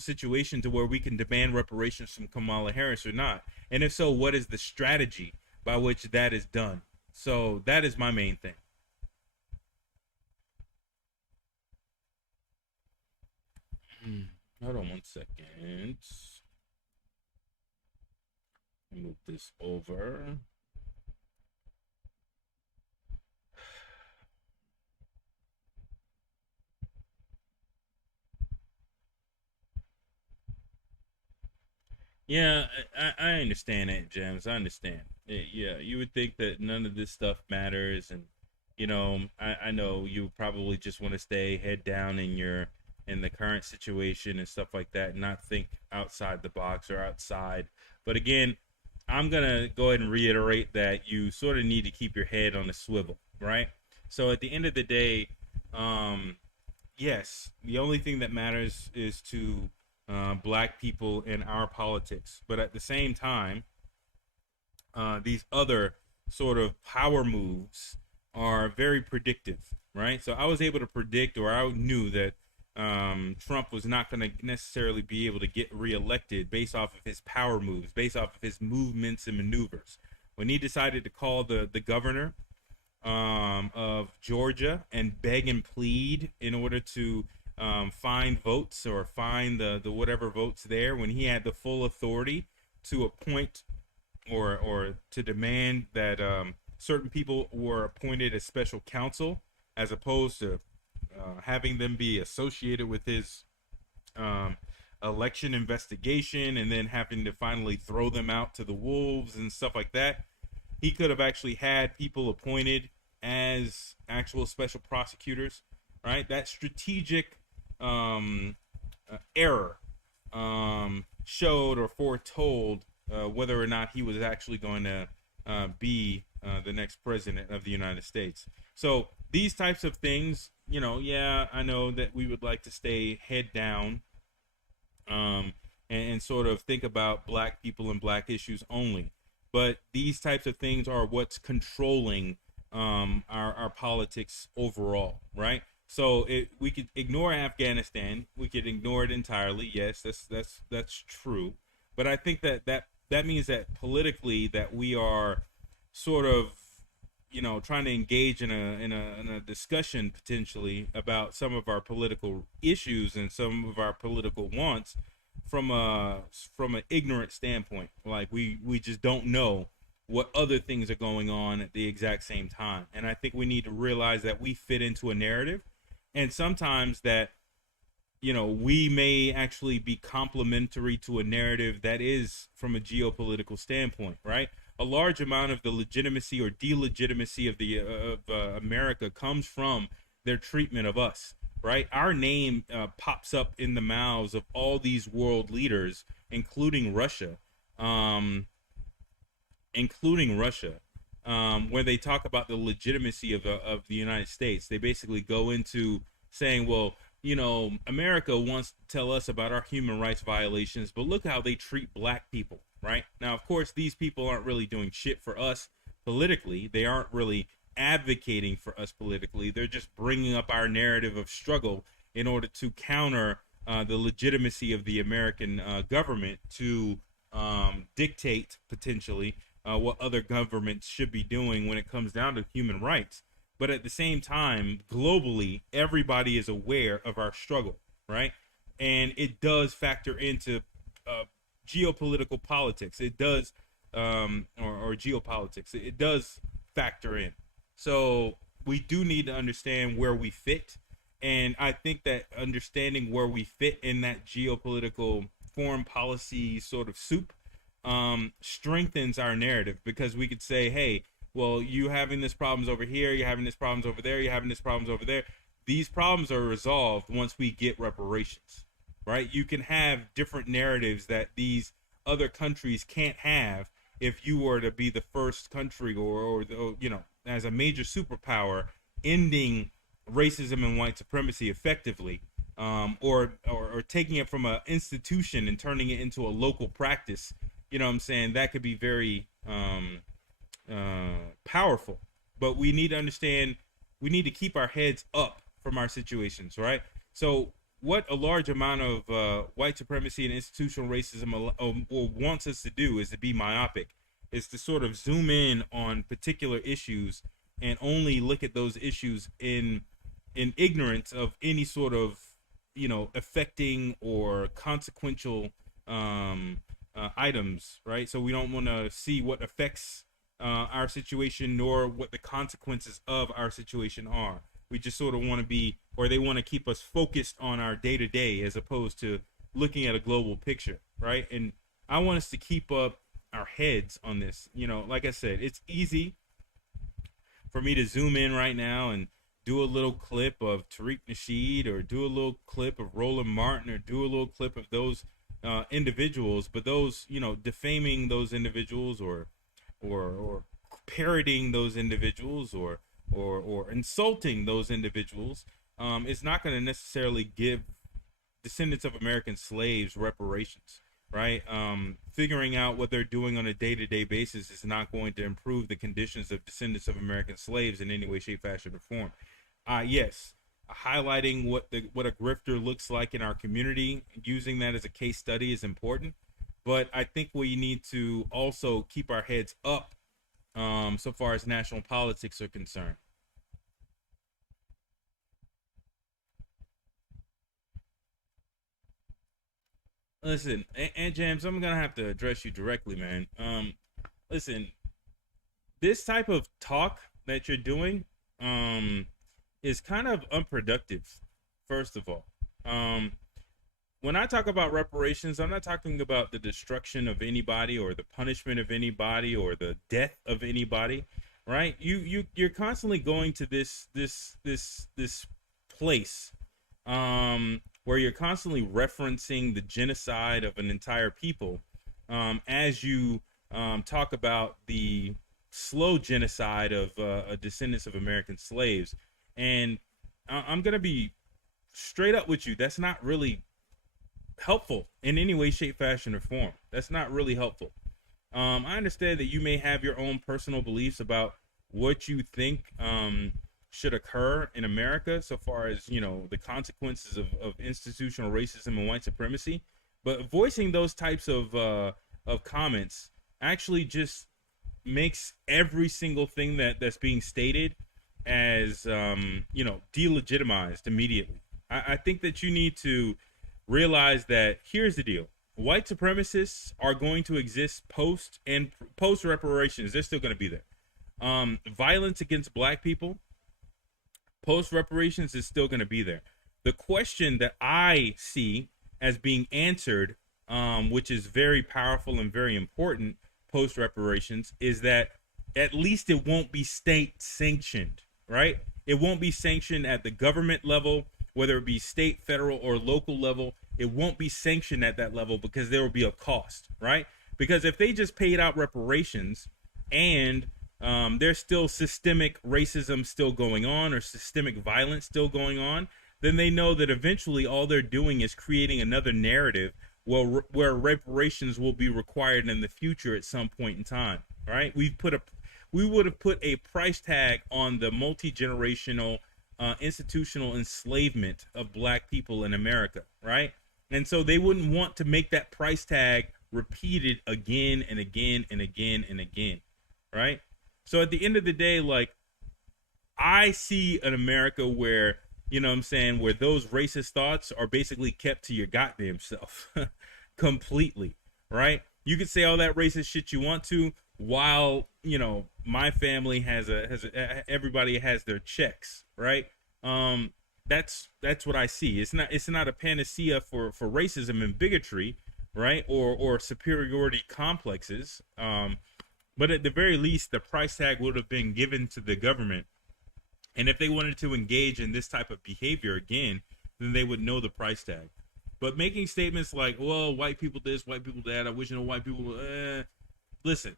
situation to where we can demand reparations from Kamala Harris or not? And if so, what is the strategy by which that is done? So that is my main thing. Hold on one second. Move this over. Yeah, I understand that, James. I understand. Yeah, you would think that none of this stuff matters, and I know you probably just want to stay head down in the current situation and stuff like that, and not think outside the box or outside. But again, I'm gonna go ahead and reiterate that you sort of need to keep your head on a swivel, right? So at the end of the day, yes, the only thing that matters is to black people in our politics. But at the same time, these other sort of power moves are very predictive, right? So I was able to predict, or I knew that Trump was not going to necessarily be able to get reelected based off of his power moves, based off of his movements and maneuvers. When he decided to call the governor of Georgia and beg and plead in order to find votes or find the whatever votes there, when he had the full authority to appoint or to demand that certain people were appointed as special counsel, as opposed to having them be associated with his election investigation and then having to finally throw them out to the wolves and stuff like that. He could have actually had people appointed as actual special prosecutors, right? That strategic error showed or foretold whether or not he was actually going to be the next president of the United States. So these types of things, yeah, I know that we would like to stay head down and sort of think about black people and black issues only. But these types of things are what's controlling our politics overall, right? So we could ignore Afghanistan, we could ignore it entirely. Yes, that's true. But I think that means that politically that we are sort of trying to engage in a discussion potentially about some of our political issues and some of our political wants from an ignorant standpoint. Like we just don't know what other things are going on at the exact same time. And I think we need to realize that we fit into a narrative, and sometimes that we may actually be complementary to a narrative that is from a geopolitical standpoint, right? A large amount of the legitimacy or delegitimacy of America comes from their treatment of us, right? Our name pops up in the mouths of all these world leaders, including Russia, where they talk about the legitimacy of the United States. They basically go into saying, well, America wants to tell us about our human rights violations, but look how they treat black people, right? Now, of course, these people aren't really doing shit for us politically. They aren't really advocating for us politically. They're just bringing up our narrative of struggle in order to counter the legitimacy of the American government to dictate, potentially, what other governments should be doing when it comes down to human rights. But at the same time, globally, everybody is aware of our struggle, right? And it does factor into geopolitical politics. It does, or geopolitics. It does factor in. So we do need to understand where we fit. And I think that understanding where we fit in that geopolitical foreign policy sort of soup strengthens our narrative, because we could say, hey, well, you having this problems over here, you're having this problems over there, you're having this problems over there. These problems are resolved once we get reparations, right? You can have different narratives that these other countries can't have if you were to be the first country or as a major superpower ending racism and white supremacy effectively, or taking it from an institution and turning it into a local practice. You know what I'm saying? That could be very powerful, but we need to understand, we need to keep our heads up from our situations, right? So what a large amount of white supremacy and institutional racism wants us to do is to be myopic, is to sort of zoom in on particular issues and only look at those issues in ignorance of any sort of affecting or consequential items, right? So we don't want to see what affects our situation, nor what the consequences of our situation are. We just sort of want to be, or they want to keep us focused on our day to day as opposed to looking at a global picture, right? And I want us to keep up our heads on this. Like I said, it's easy for me to zoom in right now and do a little clip of Tariq Nasheed, or do a little clip of Roland Martin, or do a little clip of those individuals, but those, defaming those individuals, or parroting those individuals, or insulting those individuals, is not going to necessarily give descendants of American slaves reparations, right? Figuring out what they're doing on a day-to-day basis is not going to improve the conditions of descendants of American slaves in any way, shape, fashion, or form. Yes, highlighting what a grifter looks like in our community, using that as a case study is important. But I think we need to also keep our heads up so far as national politics are concerned. Listen, and James, I'm gonna have to address you directly, man. Listen, this type of talk that you're doing is kind of unproductive, first of all. When I talk about reparations, I'm not talking about the destruction of anybody or the punishment of anybody or the death of anybody, right? You're constantly going to this place where you're constantly referencing the genocide of an entire people as you talk about the slow genocide of descendants of American slaves. And I'm going to be straight up with you. That's not really helpful in any way, shape, fashion, or form. That's not really helpful. I understand that you may have your own personal beliefs about what you think should occur in America so far as, the consequences of institutional racism and white supremacy. But voicing those types of comments actually just makes every single thing that's being stated as delegitimized immediately. I think that you need to realize that here's the deal: white supremacists are going to exist post reparations. They're still going to be there. Violence against black people post reparations is still going to be there. The question that I see as being answered, which is very powerful and very important post reparations, is that at least it won't be state sanctioned, right? It won't be sanctioned at the government level, whether it be state, federal, or local level. It won't be sanctioned at that level because there will be a cost, right? Because if they just paid out reparations and there's still systemic racism still going on or systemic violence still going on, then they know that eventually all they're doing is creating another narrative where reparations will be required in the future at some point in time, right? We would have put a price tag on the multi-generational institutional enslavement of black people in America, right? And so they wouldn't want to make that price tag repeated again and again and again and again, right? So at the end of the day, like, I see an America where, you know what I'm saying, where those racist thoughts are basically kept to your goddamn self completely, right? You can say all that racist shit you want to while, you know, my family everybody has their checks, right? That's what I see. It's not a panacea for racism and bigotry, right? Or superiority complexes. But at the very least, the price tag would have been given to the government. And if they wanted to engage in this type of behavior again, then they would know the price tag. But making statements like, well, white people this, white people that, I wish white people, listen,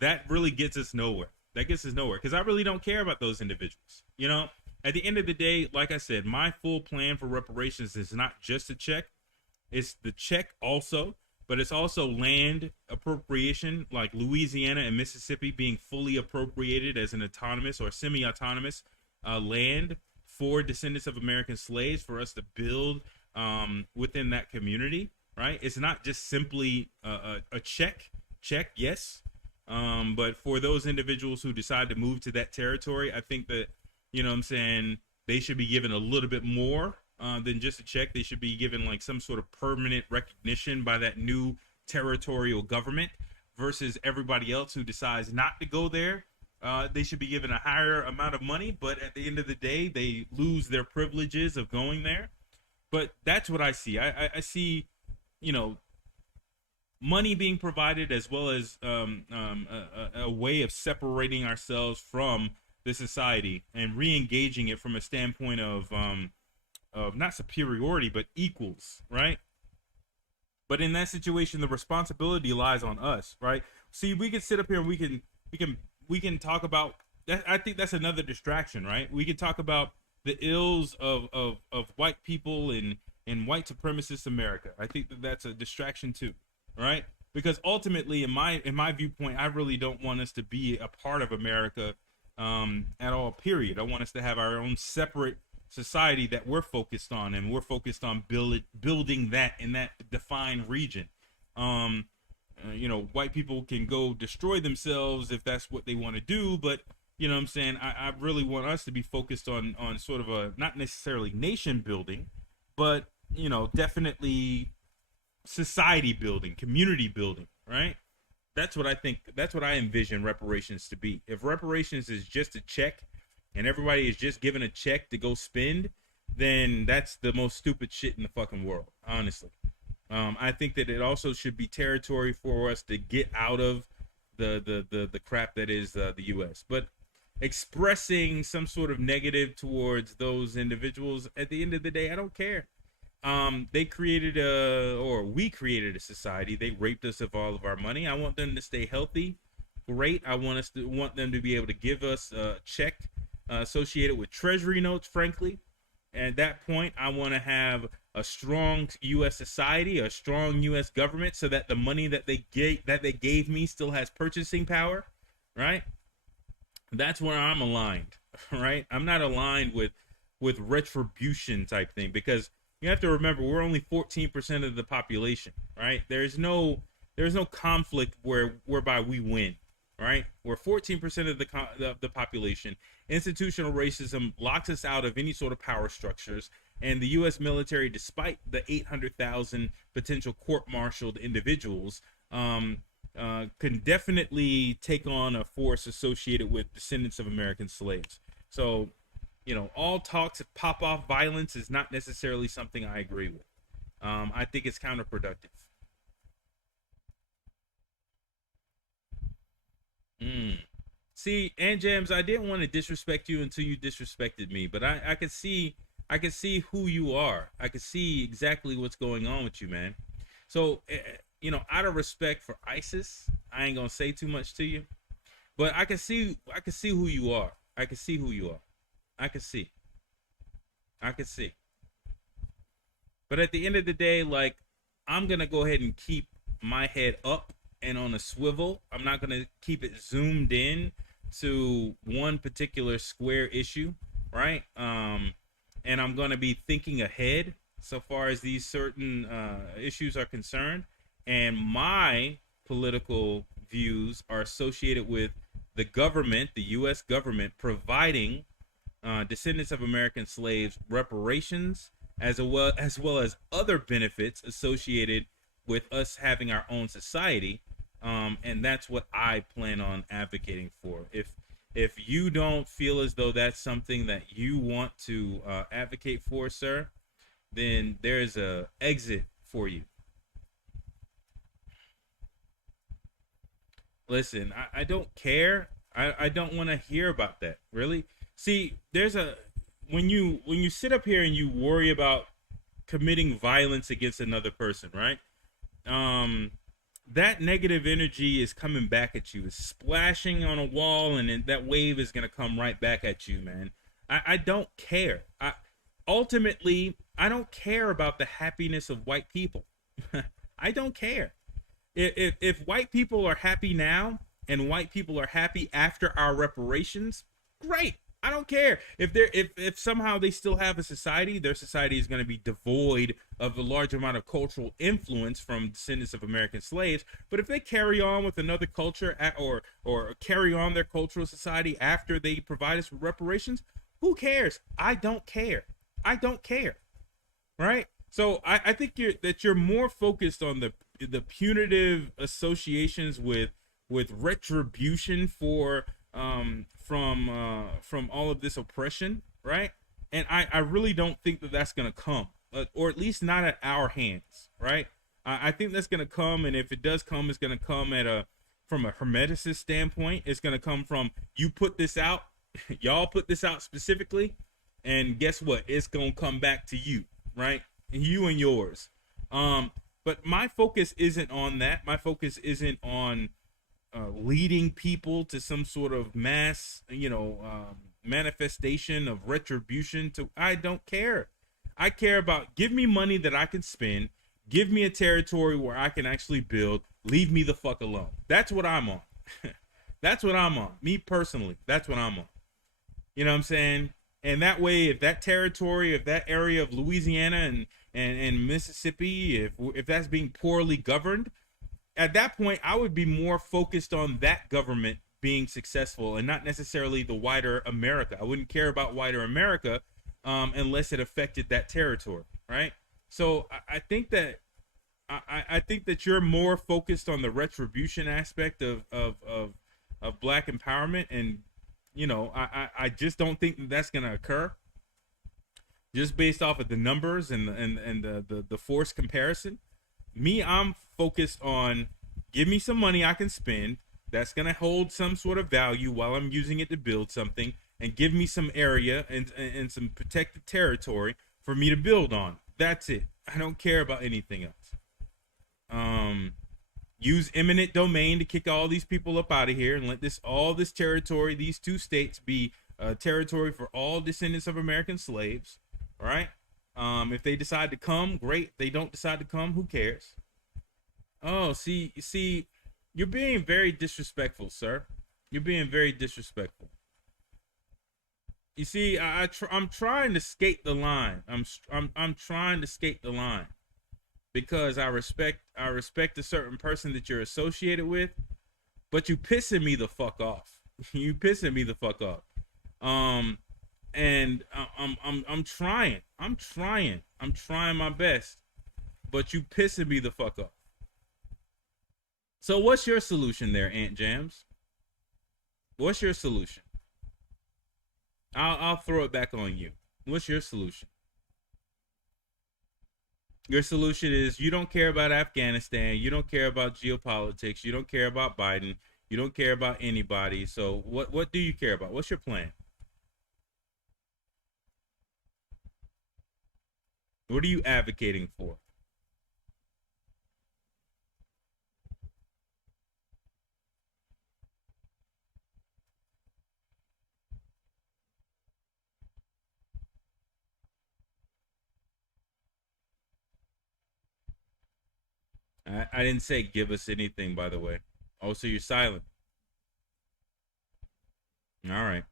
that really gets us nowhere. That gets us nowhere because I really don't care about those individuals. You know, at the end of the day, like I said, my full plan for reparations is not just a check. It's the check also, but it's also land appropriation, like Louisiana and Mississippi being fully appropriated as an autonomous or semi-autonomous land for descendants of American slaves for us to build within that community, right? It's not just simply a check, yes. But for those individuals who decide to move to that territory, I think that, you know what I'm saying, they should be given a little bit more than just a check. They should be given like some sort of permanent recognition by that new territorial government versus everybody else who decides not to go there. They should be given a higher amount of money, but at the end of the day, they lose their privileges of going there. But that's what I see. I see, you know, money being provided as well as a way of separating ourselves from the society and re-engaging it from a standpoint of not superiority but equals, right? But in that situation, the responsibility lies on us, right? See, we can sit up here and we can talk about that. I think that's another distraction, right? We can talk about the ills of white people in white supremacist America. I think that's a distraction too, right? Because ultimately, in my viewpoint, I really don't want us to be a part of America at all, period. I want us to have our own separate society that we're focused on, and we're focused on building that in that defined region. You know, white people can go destroy themselves if that's what they want to do, but you know what I'm saying, I really want us to be focused on sort of a, not necessarily nation building, but you know, definitely society building, community building, right? That's what I think, that's what I envision reparations to be. If reparations is just a check and everybody is just given a check to go spend, then that's the most stupid shit in the fucking world, honestly. I think that it also should be territory for us to get out of the crap that is the U.S. But expressing some sort of negative towards those individuals, at the end of the day, I don't care. They created we created a society. They raped us of all of our money. I want them to stay healthy. Great. I want them to be able to give us a check associated with treasury notes, frankly. At that point, I want to have a strong U.S. society, a strong U.S. government, so that the money that they gave me still has purchasing power, right? That's where I'm aligned, right? I'm not aligned with retribution type thing, because you have to remember we're only 14% of the population, right? There's no there's no conflict whereby we win, right? We're 14% of the population. Institutional racism locks us out of any sort of power structures, and the U.S. military, despite the 800,000 potential court-martialed individuals, can definitely take on a force associated with descendants of American slaves. So, all talks of pop-off violence is not necessarily something I agree with. I think it's counterproductive. See, Aunt Jams, I didn't want to disrespect you until you disrespected me, but I could see who you are. I could see exactly what's going on with you, man. So, out of respect for ISIS, I ain't gonna say too much to you, but I can see who you are. I can see who you are. I can see. But at the end of the day, like, I'm gonna go ahead and keep my head up and on a swivel. I'm not gonna keep it zoomed in to one particular square issue, right? And I'm gonna be thinking ahead so far as these certain issues are concerned. And my political views are associated with the government, the U.S. government, providing descendants of American slaves reparations, as well as other benefits associated with us having our own society. And that's what I plan on advocating for. If you don't feel as though that's something that you want to advocate for, sir, then there's a exit for you. Listen, I don't care. I don't want to hear about that. Really? See, when you sit up here and you worry about committing violence against another person, right? That negative energy is coming back at you. It's splashing on a wall, and then that wave is gonna come right back at you, man. I don't care. Ultimately, I don't care about the happiness of white people. I don't care. If white people are happy now and white people are happy after our reparations, great. I don't care. If somehow they still have a society, their society is going to be devoid of a large amount of cultural influence from descendants of American slaves. But if they carry on with another culture or carry on their cultural society after they provide us with reparations, who cares? I don't care. I don't care. Right? So I think you're more focused on the punitive associations with retribution from all of this oppression, right? And I really don't think that's going to come, or at least not at our hands, right? I think that's going to come, and if it does come, it's going to come from a hermeticist standpoint. It's going to come from, you put this out, y'all put this out specifically, and guess what? It's going to come back to you, right? You and yours. But my focus isn't on that. My focus isn't on leading people to some sort of mass, manifestation of retribution. I don't care. I care about, give me money that I can spend, give me a territory where I can actually build, leave me the fuck alone. That's what I'm on. That's what I'm on. Me personally, that's what I'm on. You know what I'm saying? And that way, if that territory, if that area of Louisiana and Mississippi, if that's being poorly governed, at that point, I would be more focused on that government being successful and not necessarily the wider America. I wouldn't care about wider America unless it affected that territory, right? So I think that you're more focused on the retribution aspect of Black empowerment, and I just don't think that's going to occur, just based off of the numbers and the force comparison. I'm focused on, give me some money I can spend that's going to hold some sort of value while I'm using it to build something, and give me some area and some protected territory for me to build on. That's it. I don't care about anything else. Use eminent domain to kick all these people up out of here and let all this territory, these two states, be territory for all descendants of American slaves. All right. If they decide to come, great. If they don't decide to come, who cares? Oh, see, you're being very disrespectful, sir. You're being very disrespectful. You see, I'm trying to skate the line. I'm trying to skate the line. because I respect a certain person that you're associated with, but you pissing me the fuck off. You pissing me the fuck off. And I'm trying my best, but you pissing me the fuck off. So what's your solution there, Aunt Jams? What's your solution? I'll throw it back on you. What's your solution? Your solution is you don't care about Afghanistan. You don't care about geopolitics. You don't care about Biden. You don't care about anybody. So what do you care about? What's your plan? What are you advocating for? I didn't say give us anything, by the way. Oh, so you're silent. All right.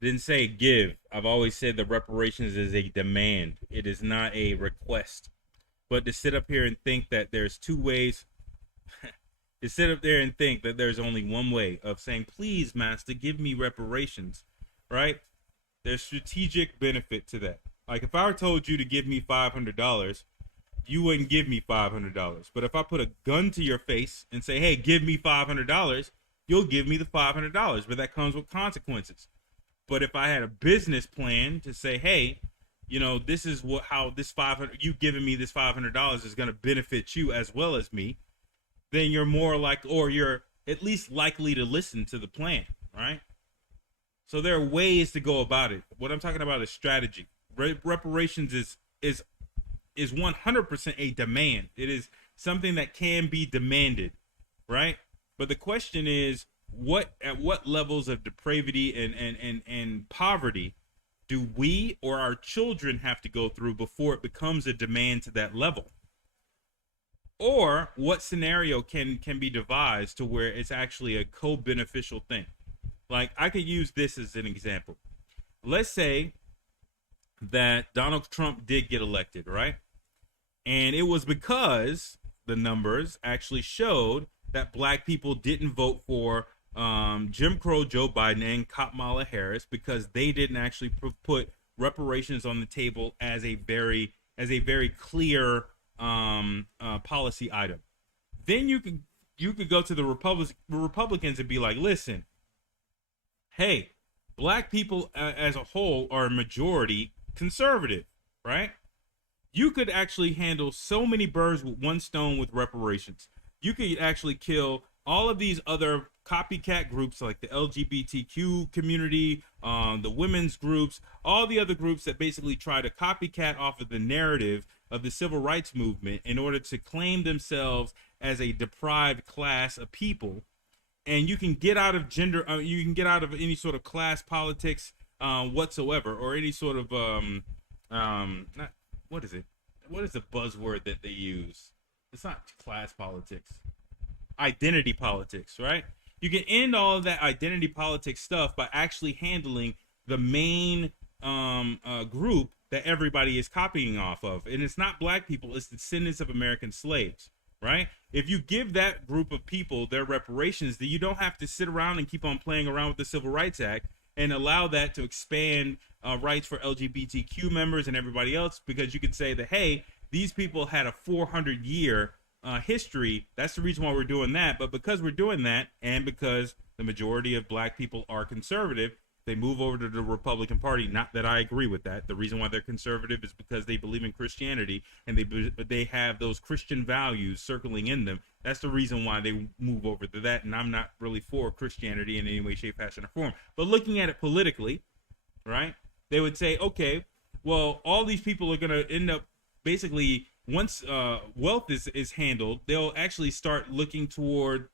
Didn't say give. I've always said that reparations is a demand. It is not a request. But to sit up here and think that there's two ways, to sit up there and think that there's only one way of saying, please, master, give me reparations, right? There's strategic benefit to that. Like if I told you to give me $500, you wouldn't give me $500. But if I put a gun to your face and say, hey, give me $500, you'll give me the $500. But that comes with consequences. But if I had a business plan to say, hey, you know, this is how this 500, you giving me this $500 is going to benefit you as well as me, then you're more like, or you're at least likely to listen to the plan, right? So there are ways to go about it. What I'm talking about is strategy. Reparations is 100% a demand. It is something that can be demanded, right? But the question is, at what levels of depravity and poverty do we or our children have to go through before it becomes a demand to that level? Or what scenario can be devised to where it's actually a co-beneficial thing? Like, I could use this as an example. Let's say that Donald Trump did get elected, right? And it was because the numbers actually showed that black people didn't vote for Jim Crow Joe Biden and Kamala Harris because they didn't actually put reparations on the table as a very clear policy item. Then you could go to the Republicans and be like, listen, hey, black people as a whole are a majority conservative, right? You could actually handle so many birds with one stone with reparations. You could actually kill all of these other copycat groups like the LGBTQ community, the women's groups, all the other groups that basically try to copycat off of the narrative of the civil rights movement in order to claim themselves as a deprived class of people. And you can get out of gender, you can get out of any sort of class politics whatsoever, or any sort of what is it? What is the buzzword that they use? It's not class politics. Identity politics, right? You can end all of that identity politics stuff by actually handling the main group that everybody is copying off of. And it's not black people, it's descendants of American slaves, right? If you give that group of people their reparations, then you don't have to sit around and keep on playing around with the Civil Rights Act and allow that to expand rights for LGBTQ members and everybody else, because you could say that, hey, these people had a 400-year history. That's the reason why we're doing that. But because we're doing that, and because the majority of black people are conservative, they move over to the Republican Party. Not that I agree with that. The reason why they're conservative is because they believe in Christianity and they have those Christian values circling in them. That's the reason why they move over to that. And I'm not really for Christianity in any way, shape, fashion, or form. But looking at it politically, right, they would say, okay, well, all these people are going to end up basically, once wealth is handled, they'll actually start looking toward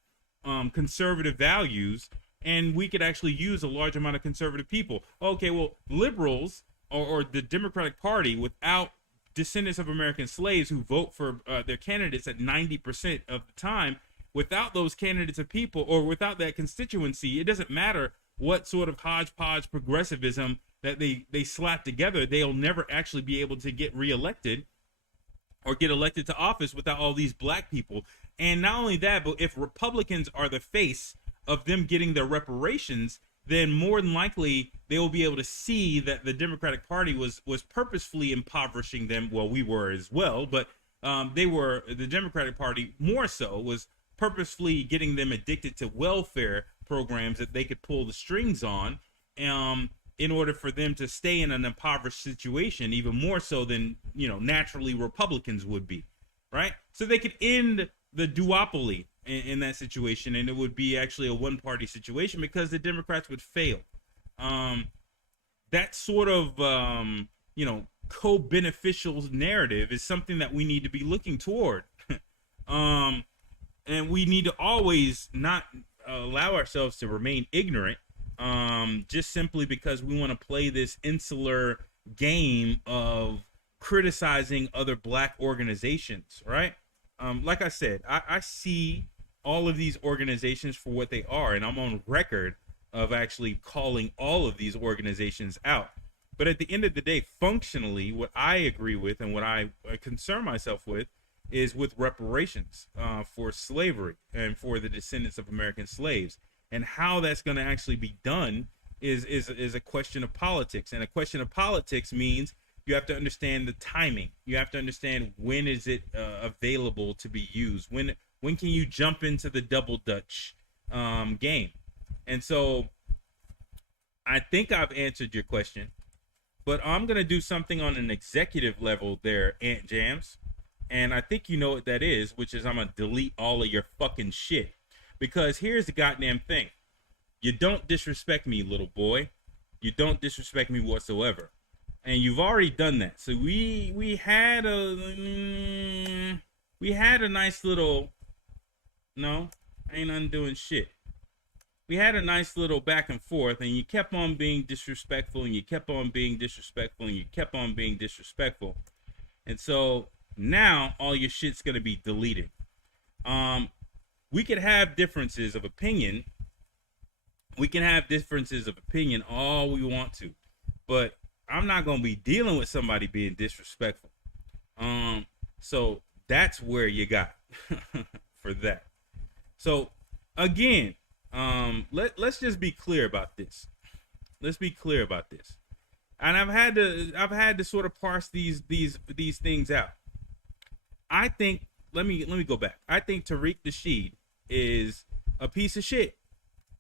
conservative values, and we could actually use a large amount of conservative people. Okay, well, liberals or the Democratic Party, without descendants of American slaves who vote for their candidates at 90% of the time, without those candidates of people, or without that constituency, it doesn't matter what sort of hodgepodge progressivism that they slap together, they'll never actually be able to get reelected. or get elected to office without all these black people. And not only that, but if Republicans are the face of them getting their reparations, then more than likely they will be able to see that the Democratic Party was purposefully impoverishing them. Well, we were as well, but the Democratic Party more so was purposefully getting them addicted to welfare programs that they could pull the strings on, in order for them to stay in an impoverished situation, even more so than, naturally Republicans would be, right? So they could end the duopoly in that situation, and it would be actually a one-party situation because the Democrats would fail. That sort of, co-beneficial narrative is something that we need to be looking toward. And we need to always not allow ourselves to remain ignorant, just simply because we want to play this insular game of criticizing other black organizations, right? Like I said, I see all of these organizations for what they are, and I'm on record of actually calling all of these organizations out. But at the end of the day, functionally, what I agree with and what I concern myself with is with reparations for slavery and for the descendants of American slaves. And how that's going to actually be done is a question of politics. And a question of politics means you have to understand the timing. You have to understand when is it available to be used. When can you jump into the double dutch game? And so I think I've answered your question, but I'm going to do something on an executive level there, Aunt Jams. And I think you know what that is, which is I'm going to delete all of your fucking shit. Because here's the goddamn thing. You don't disrespect me, little boy. You don't disrespect me whatsoever. And you've already done that. So we had a nice little, no, I ain't undoing shit. We had a nice little back and forth, and you kept on being disrespectful, and you kept on being disrespectful, and you kept on being disrespectful. And so now all your shit's going to be deleted. We could have differences of opinion. We can have differences of opinion all we want to, but I'm not going to be dealing with somebody being disrespectful. So that's where you got for that. So again, let's just be clear about this. Let's be clear about this. And I've had to sort of parse these things out. I think, let me go back. I think Tariq Nasheed is a piece of shit.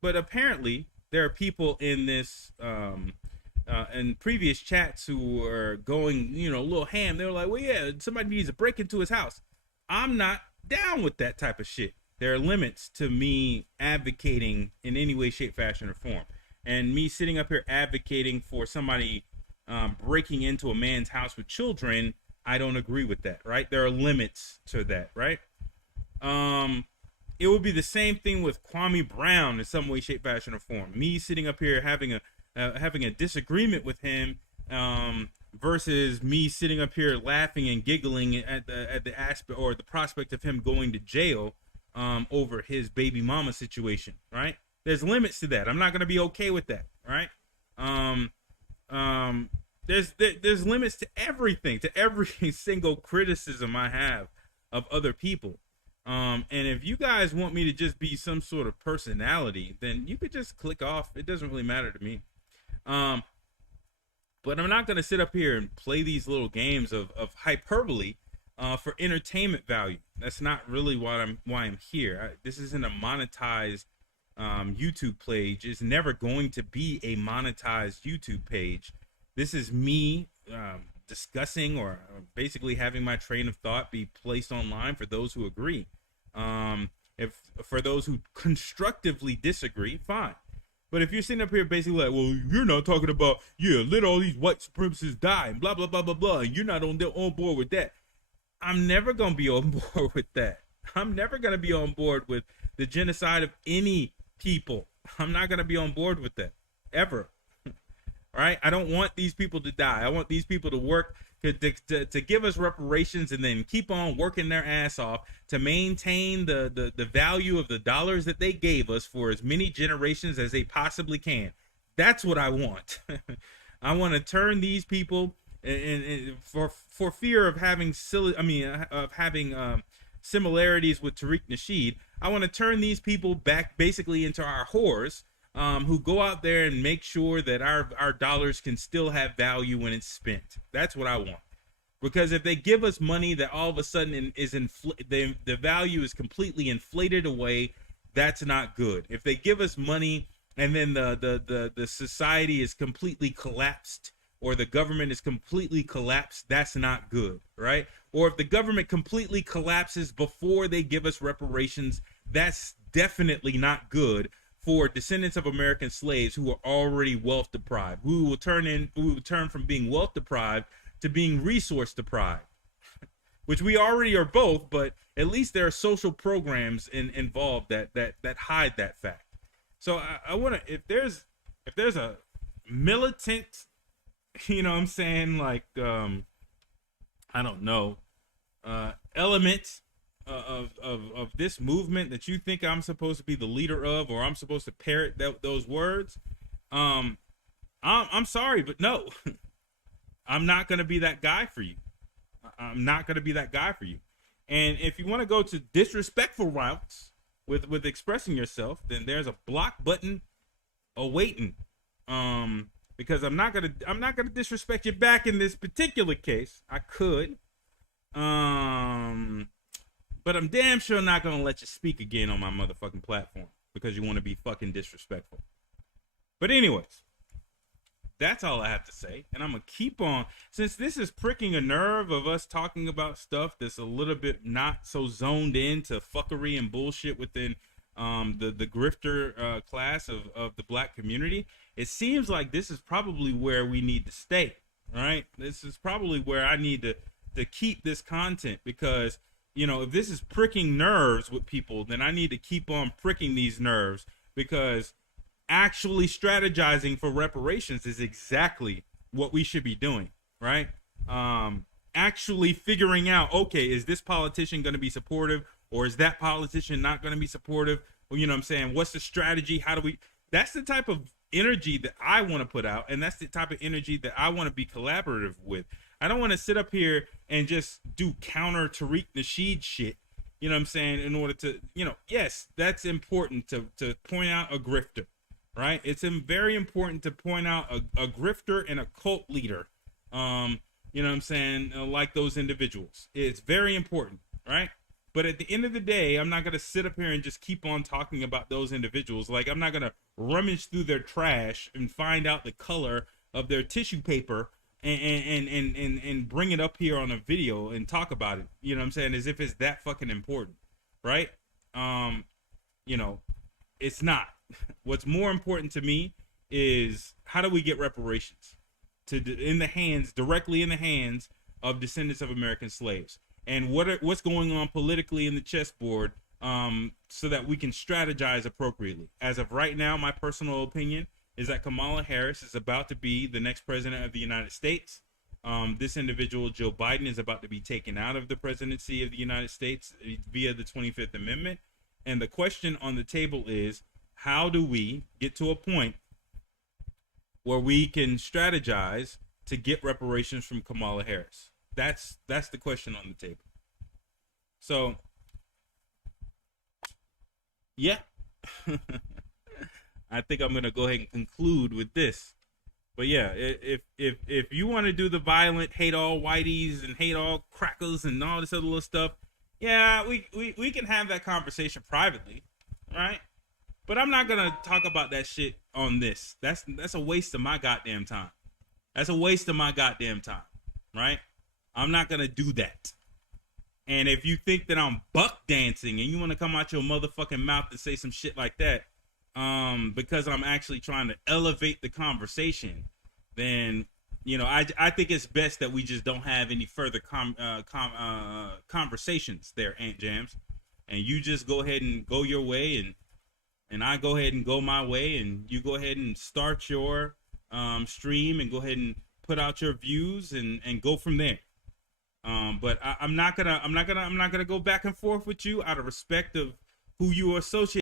But apparently there are people in this in previous chats who are going, a little ham. They were like, well, yeah, somebody needs to break into his house. I'm not down with that type of shit. There are limits to me advocating in any way, shape, fashion, or form. And me sitting up here advocating for somebody breaking into a man's house with children, I don't agree with that, right? There are limits to that, right? It would be the same thing with Kwame Brown in some way, shape, fashion, or form. Me sitting up here having a disagreement with him versus me sitting up here laughing and giggling at the aspect or the prospect of him going to jail over his baby mama situation, right? There's limits to that. I'm not gonna be okay with that, right? There's limits to everything, to every single criticism I have of other people. And if you guys want me to just be some sort of personality, then you could just click off. It doesn't really matter to me. But I'm not going to sit up here and play these little games of hyperbole for entertainment value. That's not really why I'm here. This isn't a monetized YouTube page. It's never going to be a monetized YouTube page. This is me discussing or basically having my train of thought be placed online for those who agree. If for those who constructively disagree, fine. But if you're sitting up here basically like, well, you're not talking about, let all these white supremacists die and blah, blah, blah, blah, blah, and you're not on board with that. I'm never going to be on board with that. I'm never going to be on board with the genocide of any people. I'm not going to be on board with that, ever. Right? I don't want these people to die. I want these people to work to give us reparations and then keep on working their ass off to maintain the value of the dollars that they gave us for as many generations as they possibly can. That's what I want. I want to turn these people and for fear of having similarities with Tariq Nasheed, I want to turn these people back basically into our whores, who go out there and make sure that our dollars can still have value when it's spent. That's what I want. Because if they give us money that all of a sudden is the value is completely inflated away, that's not good. If they give us money and then the society is completely collapsed, or the government is completely collapsed, that's not good, right? Or if the government completely collapses before they give us reparations, that's definitely not good for descendants of American slaves who are already wealth deprived. We will turn from being wealth deprived to being resource deprived, which we already are both, but at least there are social programs involved that hide that fact. So I want to, if there's a militant, you know what I'm saying, like, I don't know, element of this movement that you think I'm supposed to be the leader of, or I'm supposed to parrot those words, I'm sorry, but no. I'm not going to be that guy for you. I'm not going to be that guy for you. And if you want to go to disrespectful routes with expressing yourself, then there's a block button awaiting. Because I'm not gonna disrespect you back in this particular case. I could, but I'm damn sure not gonna let you speak again on my motherfucking platform because you want to be fucking disrespectful. But anyways, that's all I have to say, and I'm gonna keep on, since this is pricking a nerve of us talking about stuff that's a little bit not so zoned into fuckery and bullshit within the grifter class of the black community. It seems like this is probably where we need to stay, right? This is probably where I need to keep this content, because, you know, if this is pricking nerves with people, then I need to keep on pricking these nerves, because actually strategizing for reparations is exactly what we should be doing, right? Actually figuring out, okay, is this politician going to be supportive, or is that politician not going to be supportive? Well, you know what I'm saying? What's the strategy? How do we... That's the type of energy that I want to put out, and that's the type of energy that I want to be collaborative with. I don't want to sit up here and just do counter Tariq Nasheed shit, you know what I'm saying, in order to, you know, yes, that's important to point out a grifter, right? It's very important to point out a grifter and a cult leader, you know what I'm saying, like those individuals. It's very important, right? But at the end of the day, I'm not going to sit up here and just keep on talking about those individuals. Like, I'm not going to rummage through their trash and find out the color of their tissue paper and bring it up here on a video and talk about it. You know what I'm saying? As if it's that fucking important, right? You know, it's not. What's more important to me is, how do we get reparations directly in the hands of descendants of American slaves? And what's going on politically in the chessboard, so that we can strategize appropriately. As of right now, my personal opinion is that Kamala Harris is about to be the next president of the United States. This individual, Joe Biden, is about to be taken out of the presidency of the United States via the 25th Amendment. And the question on the table is, how do we get to a point where we can strategize to get reparations from Kamala Harris? That's the question on the table. So, yeah, I think I'm gonna go ahead and conclude with this. But yeah, if you want to do the violent hate all whiteys and hate all crackers and all this other little stuff, yeah, we can have that conversation privately, right? But I'm not gonna talk about that shit on this. That's a waste of my goddamn time. That's a waste of my goddamn time, right? I'm not going to do that. And if you think that I'm buck dancing and you want to come out your motherfucking mouth and say some shit like that, because I'm actually trying to elevate the conversation, then, you know, I think it's best that we just don't have any further conversations there, Aunt Jams. And you just go ahead and go your way, and I go ahead and go my way, and you go ahead and start your stream and go ahead and put out your views and go from there. But I'm not gonna go back and forth with you out of respect of who you are associated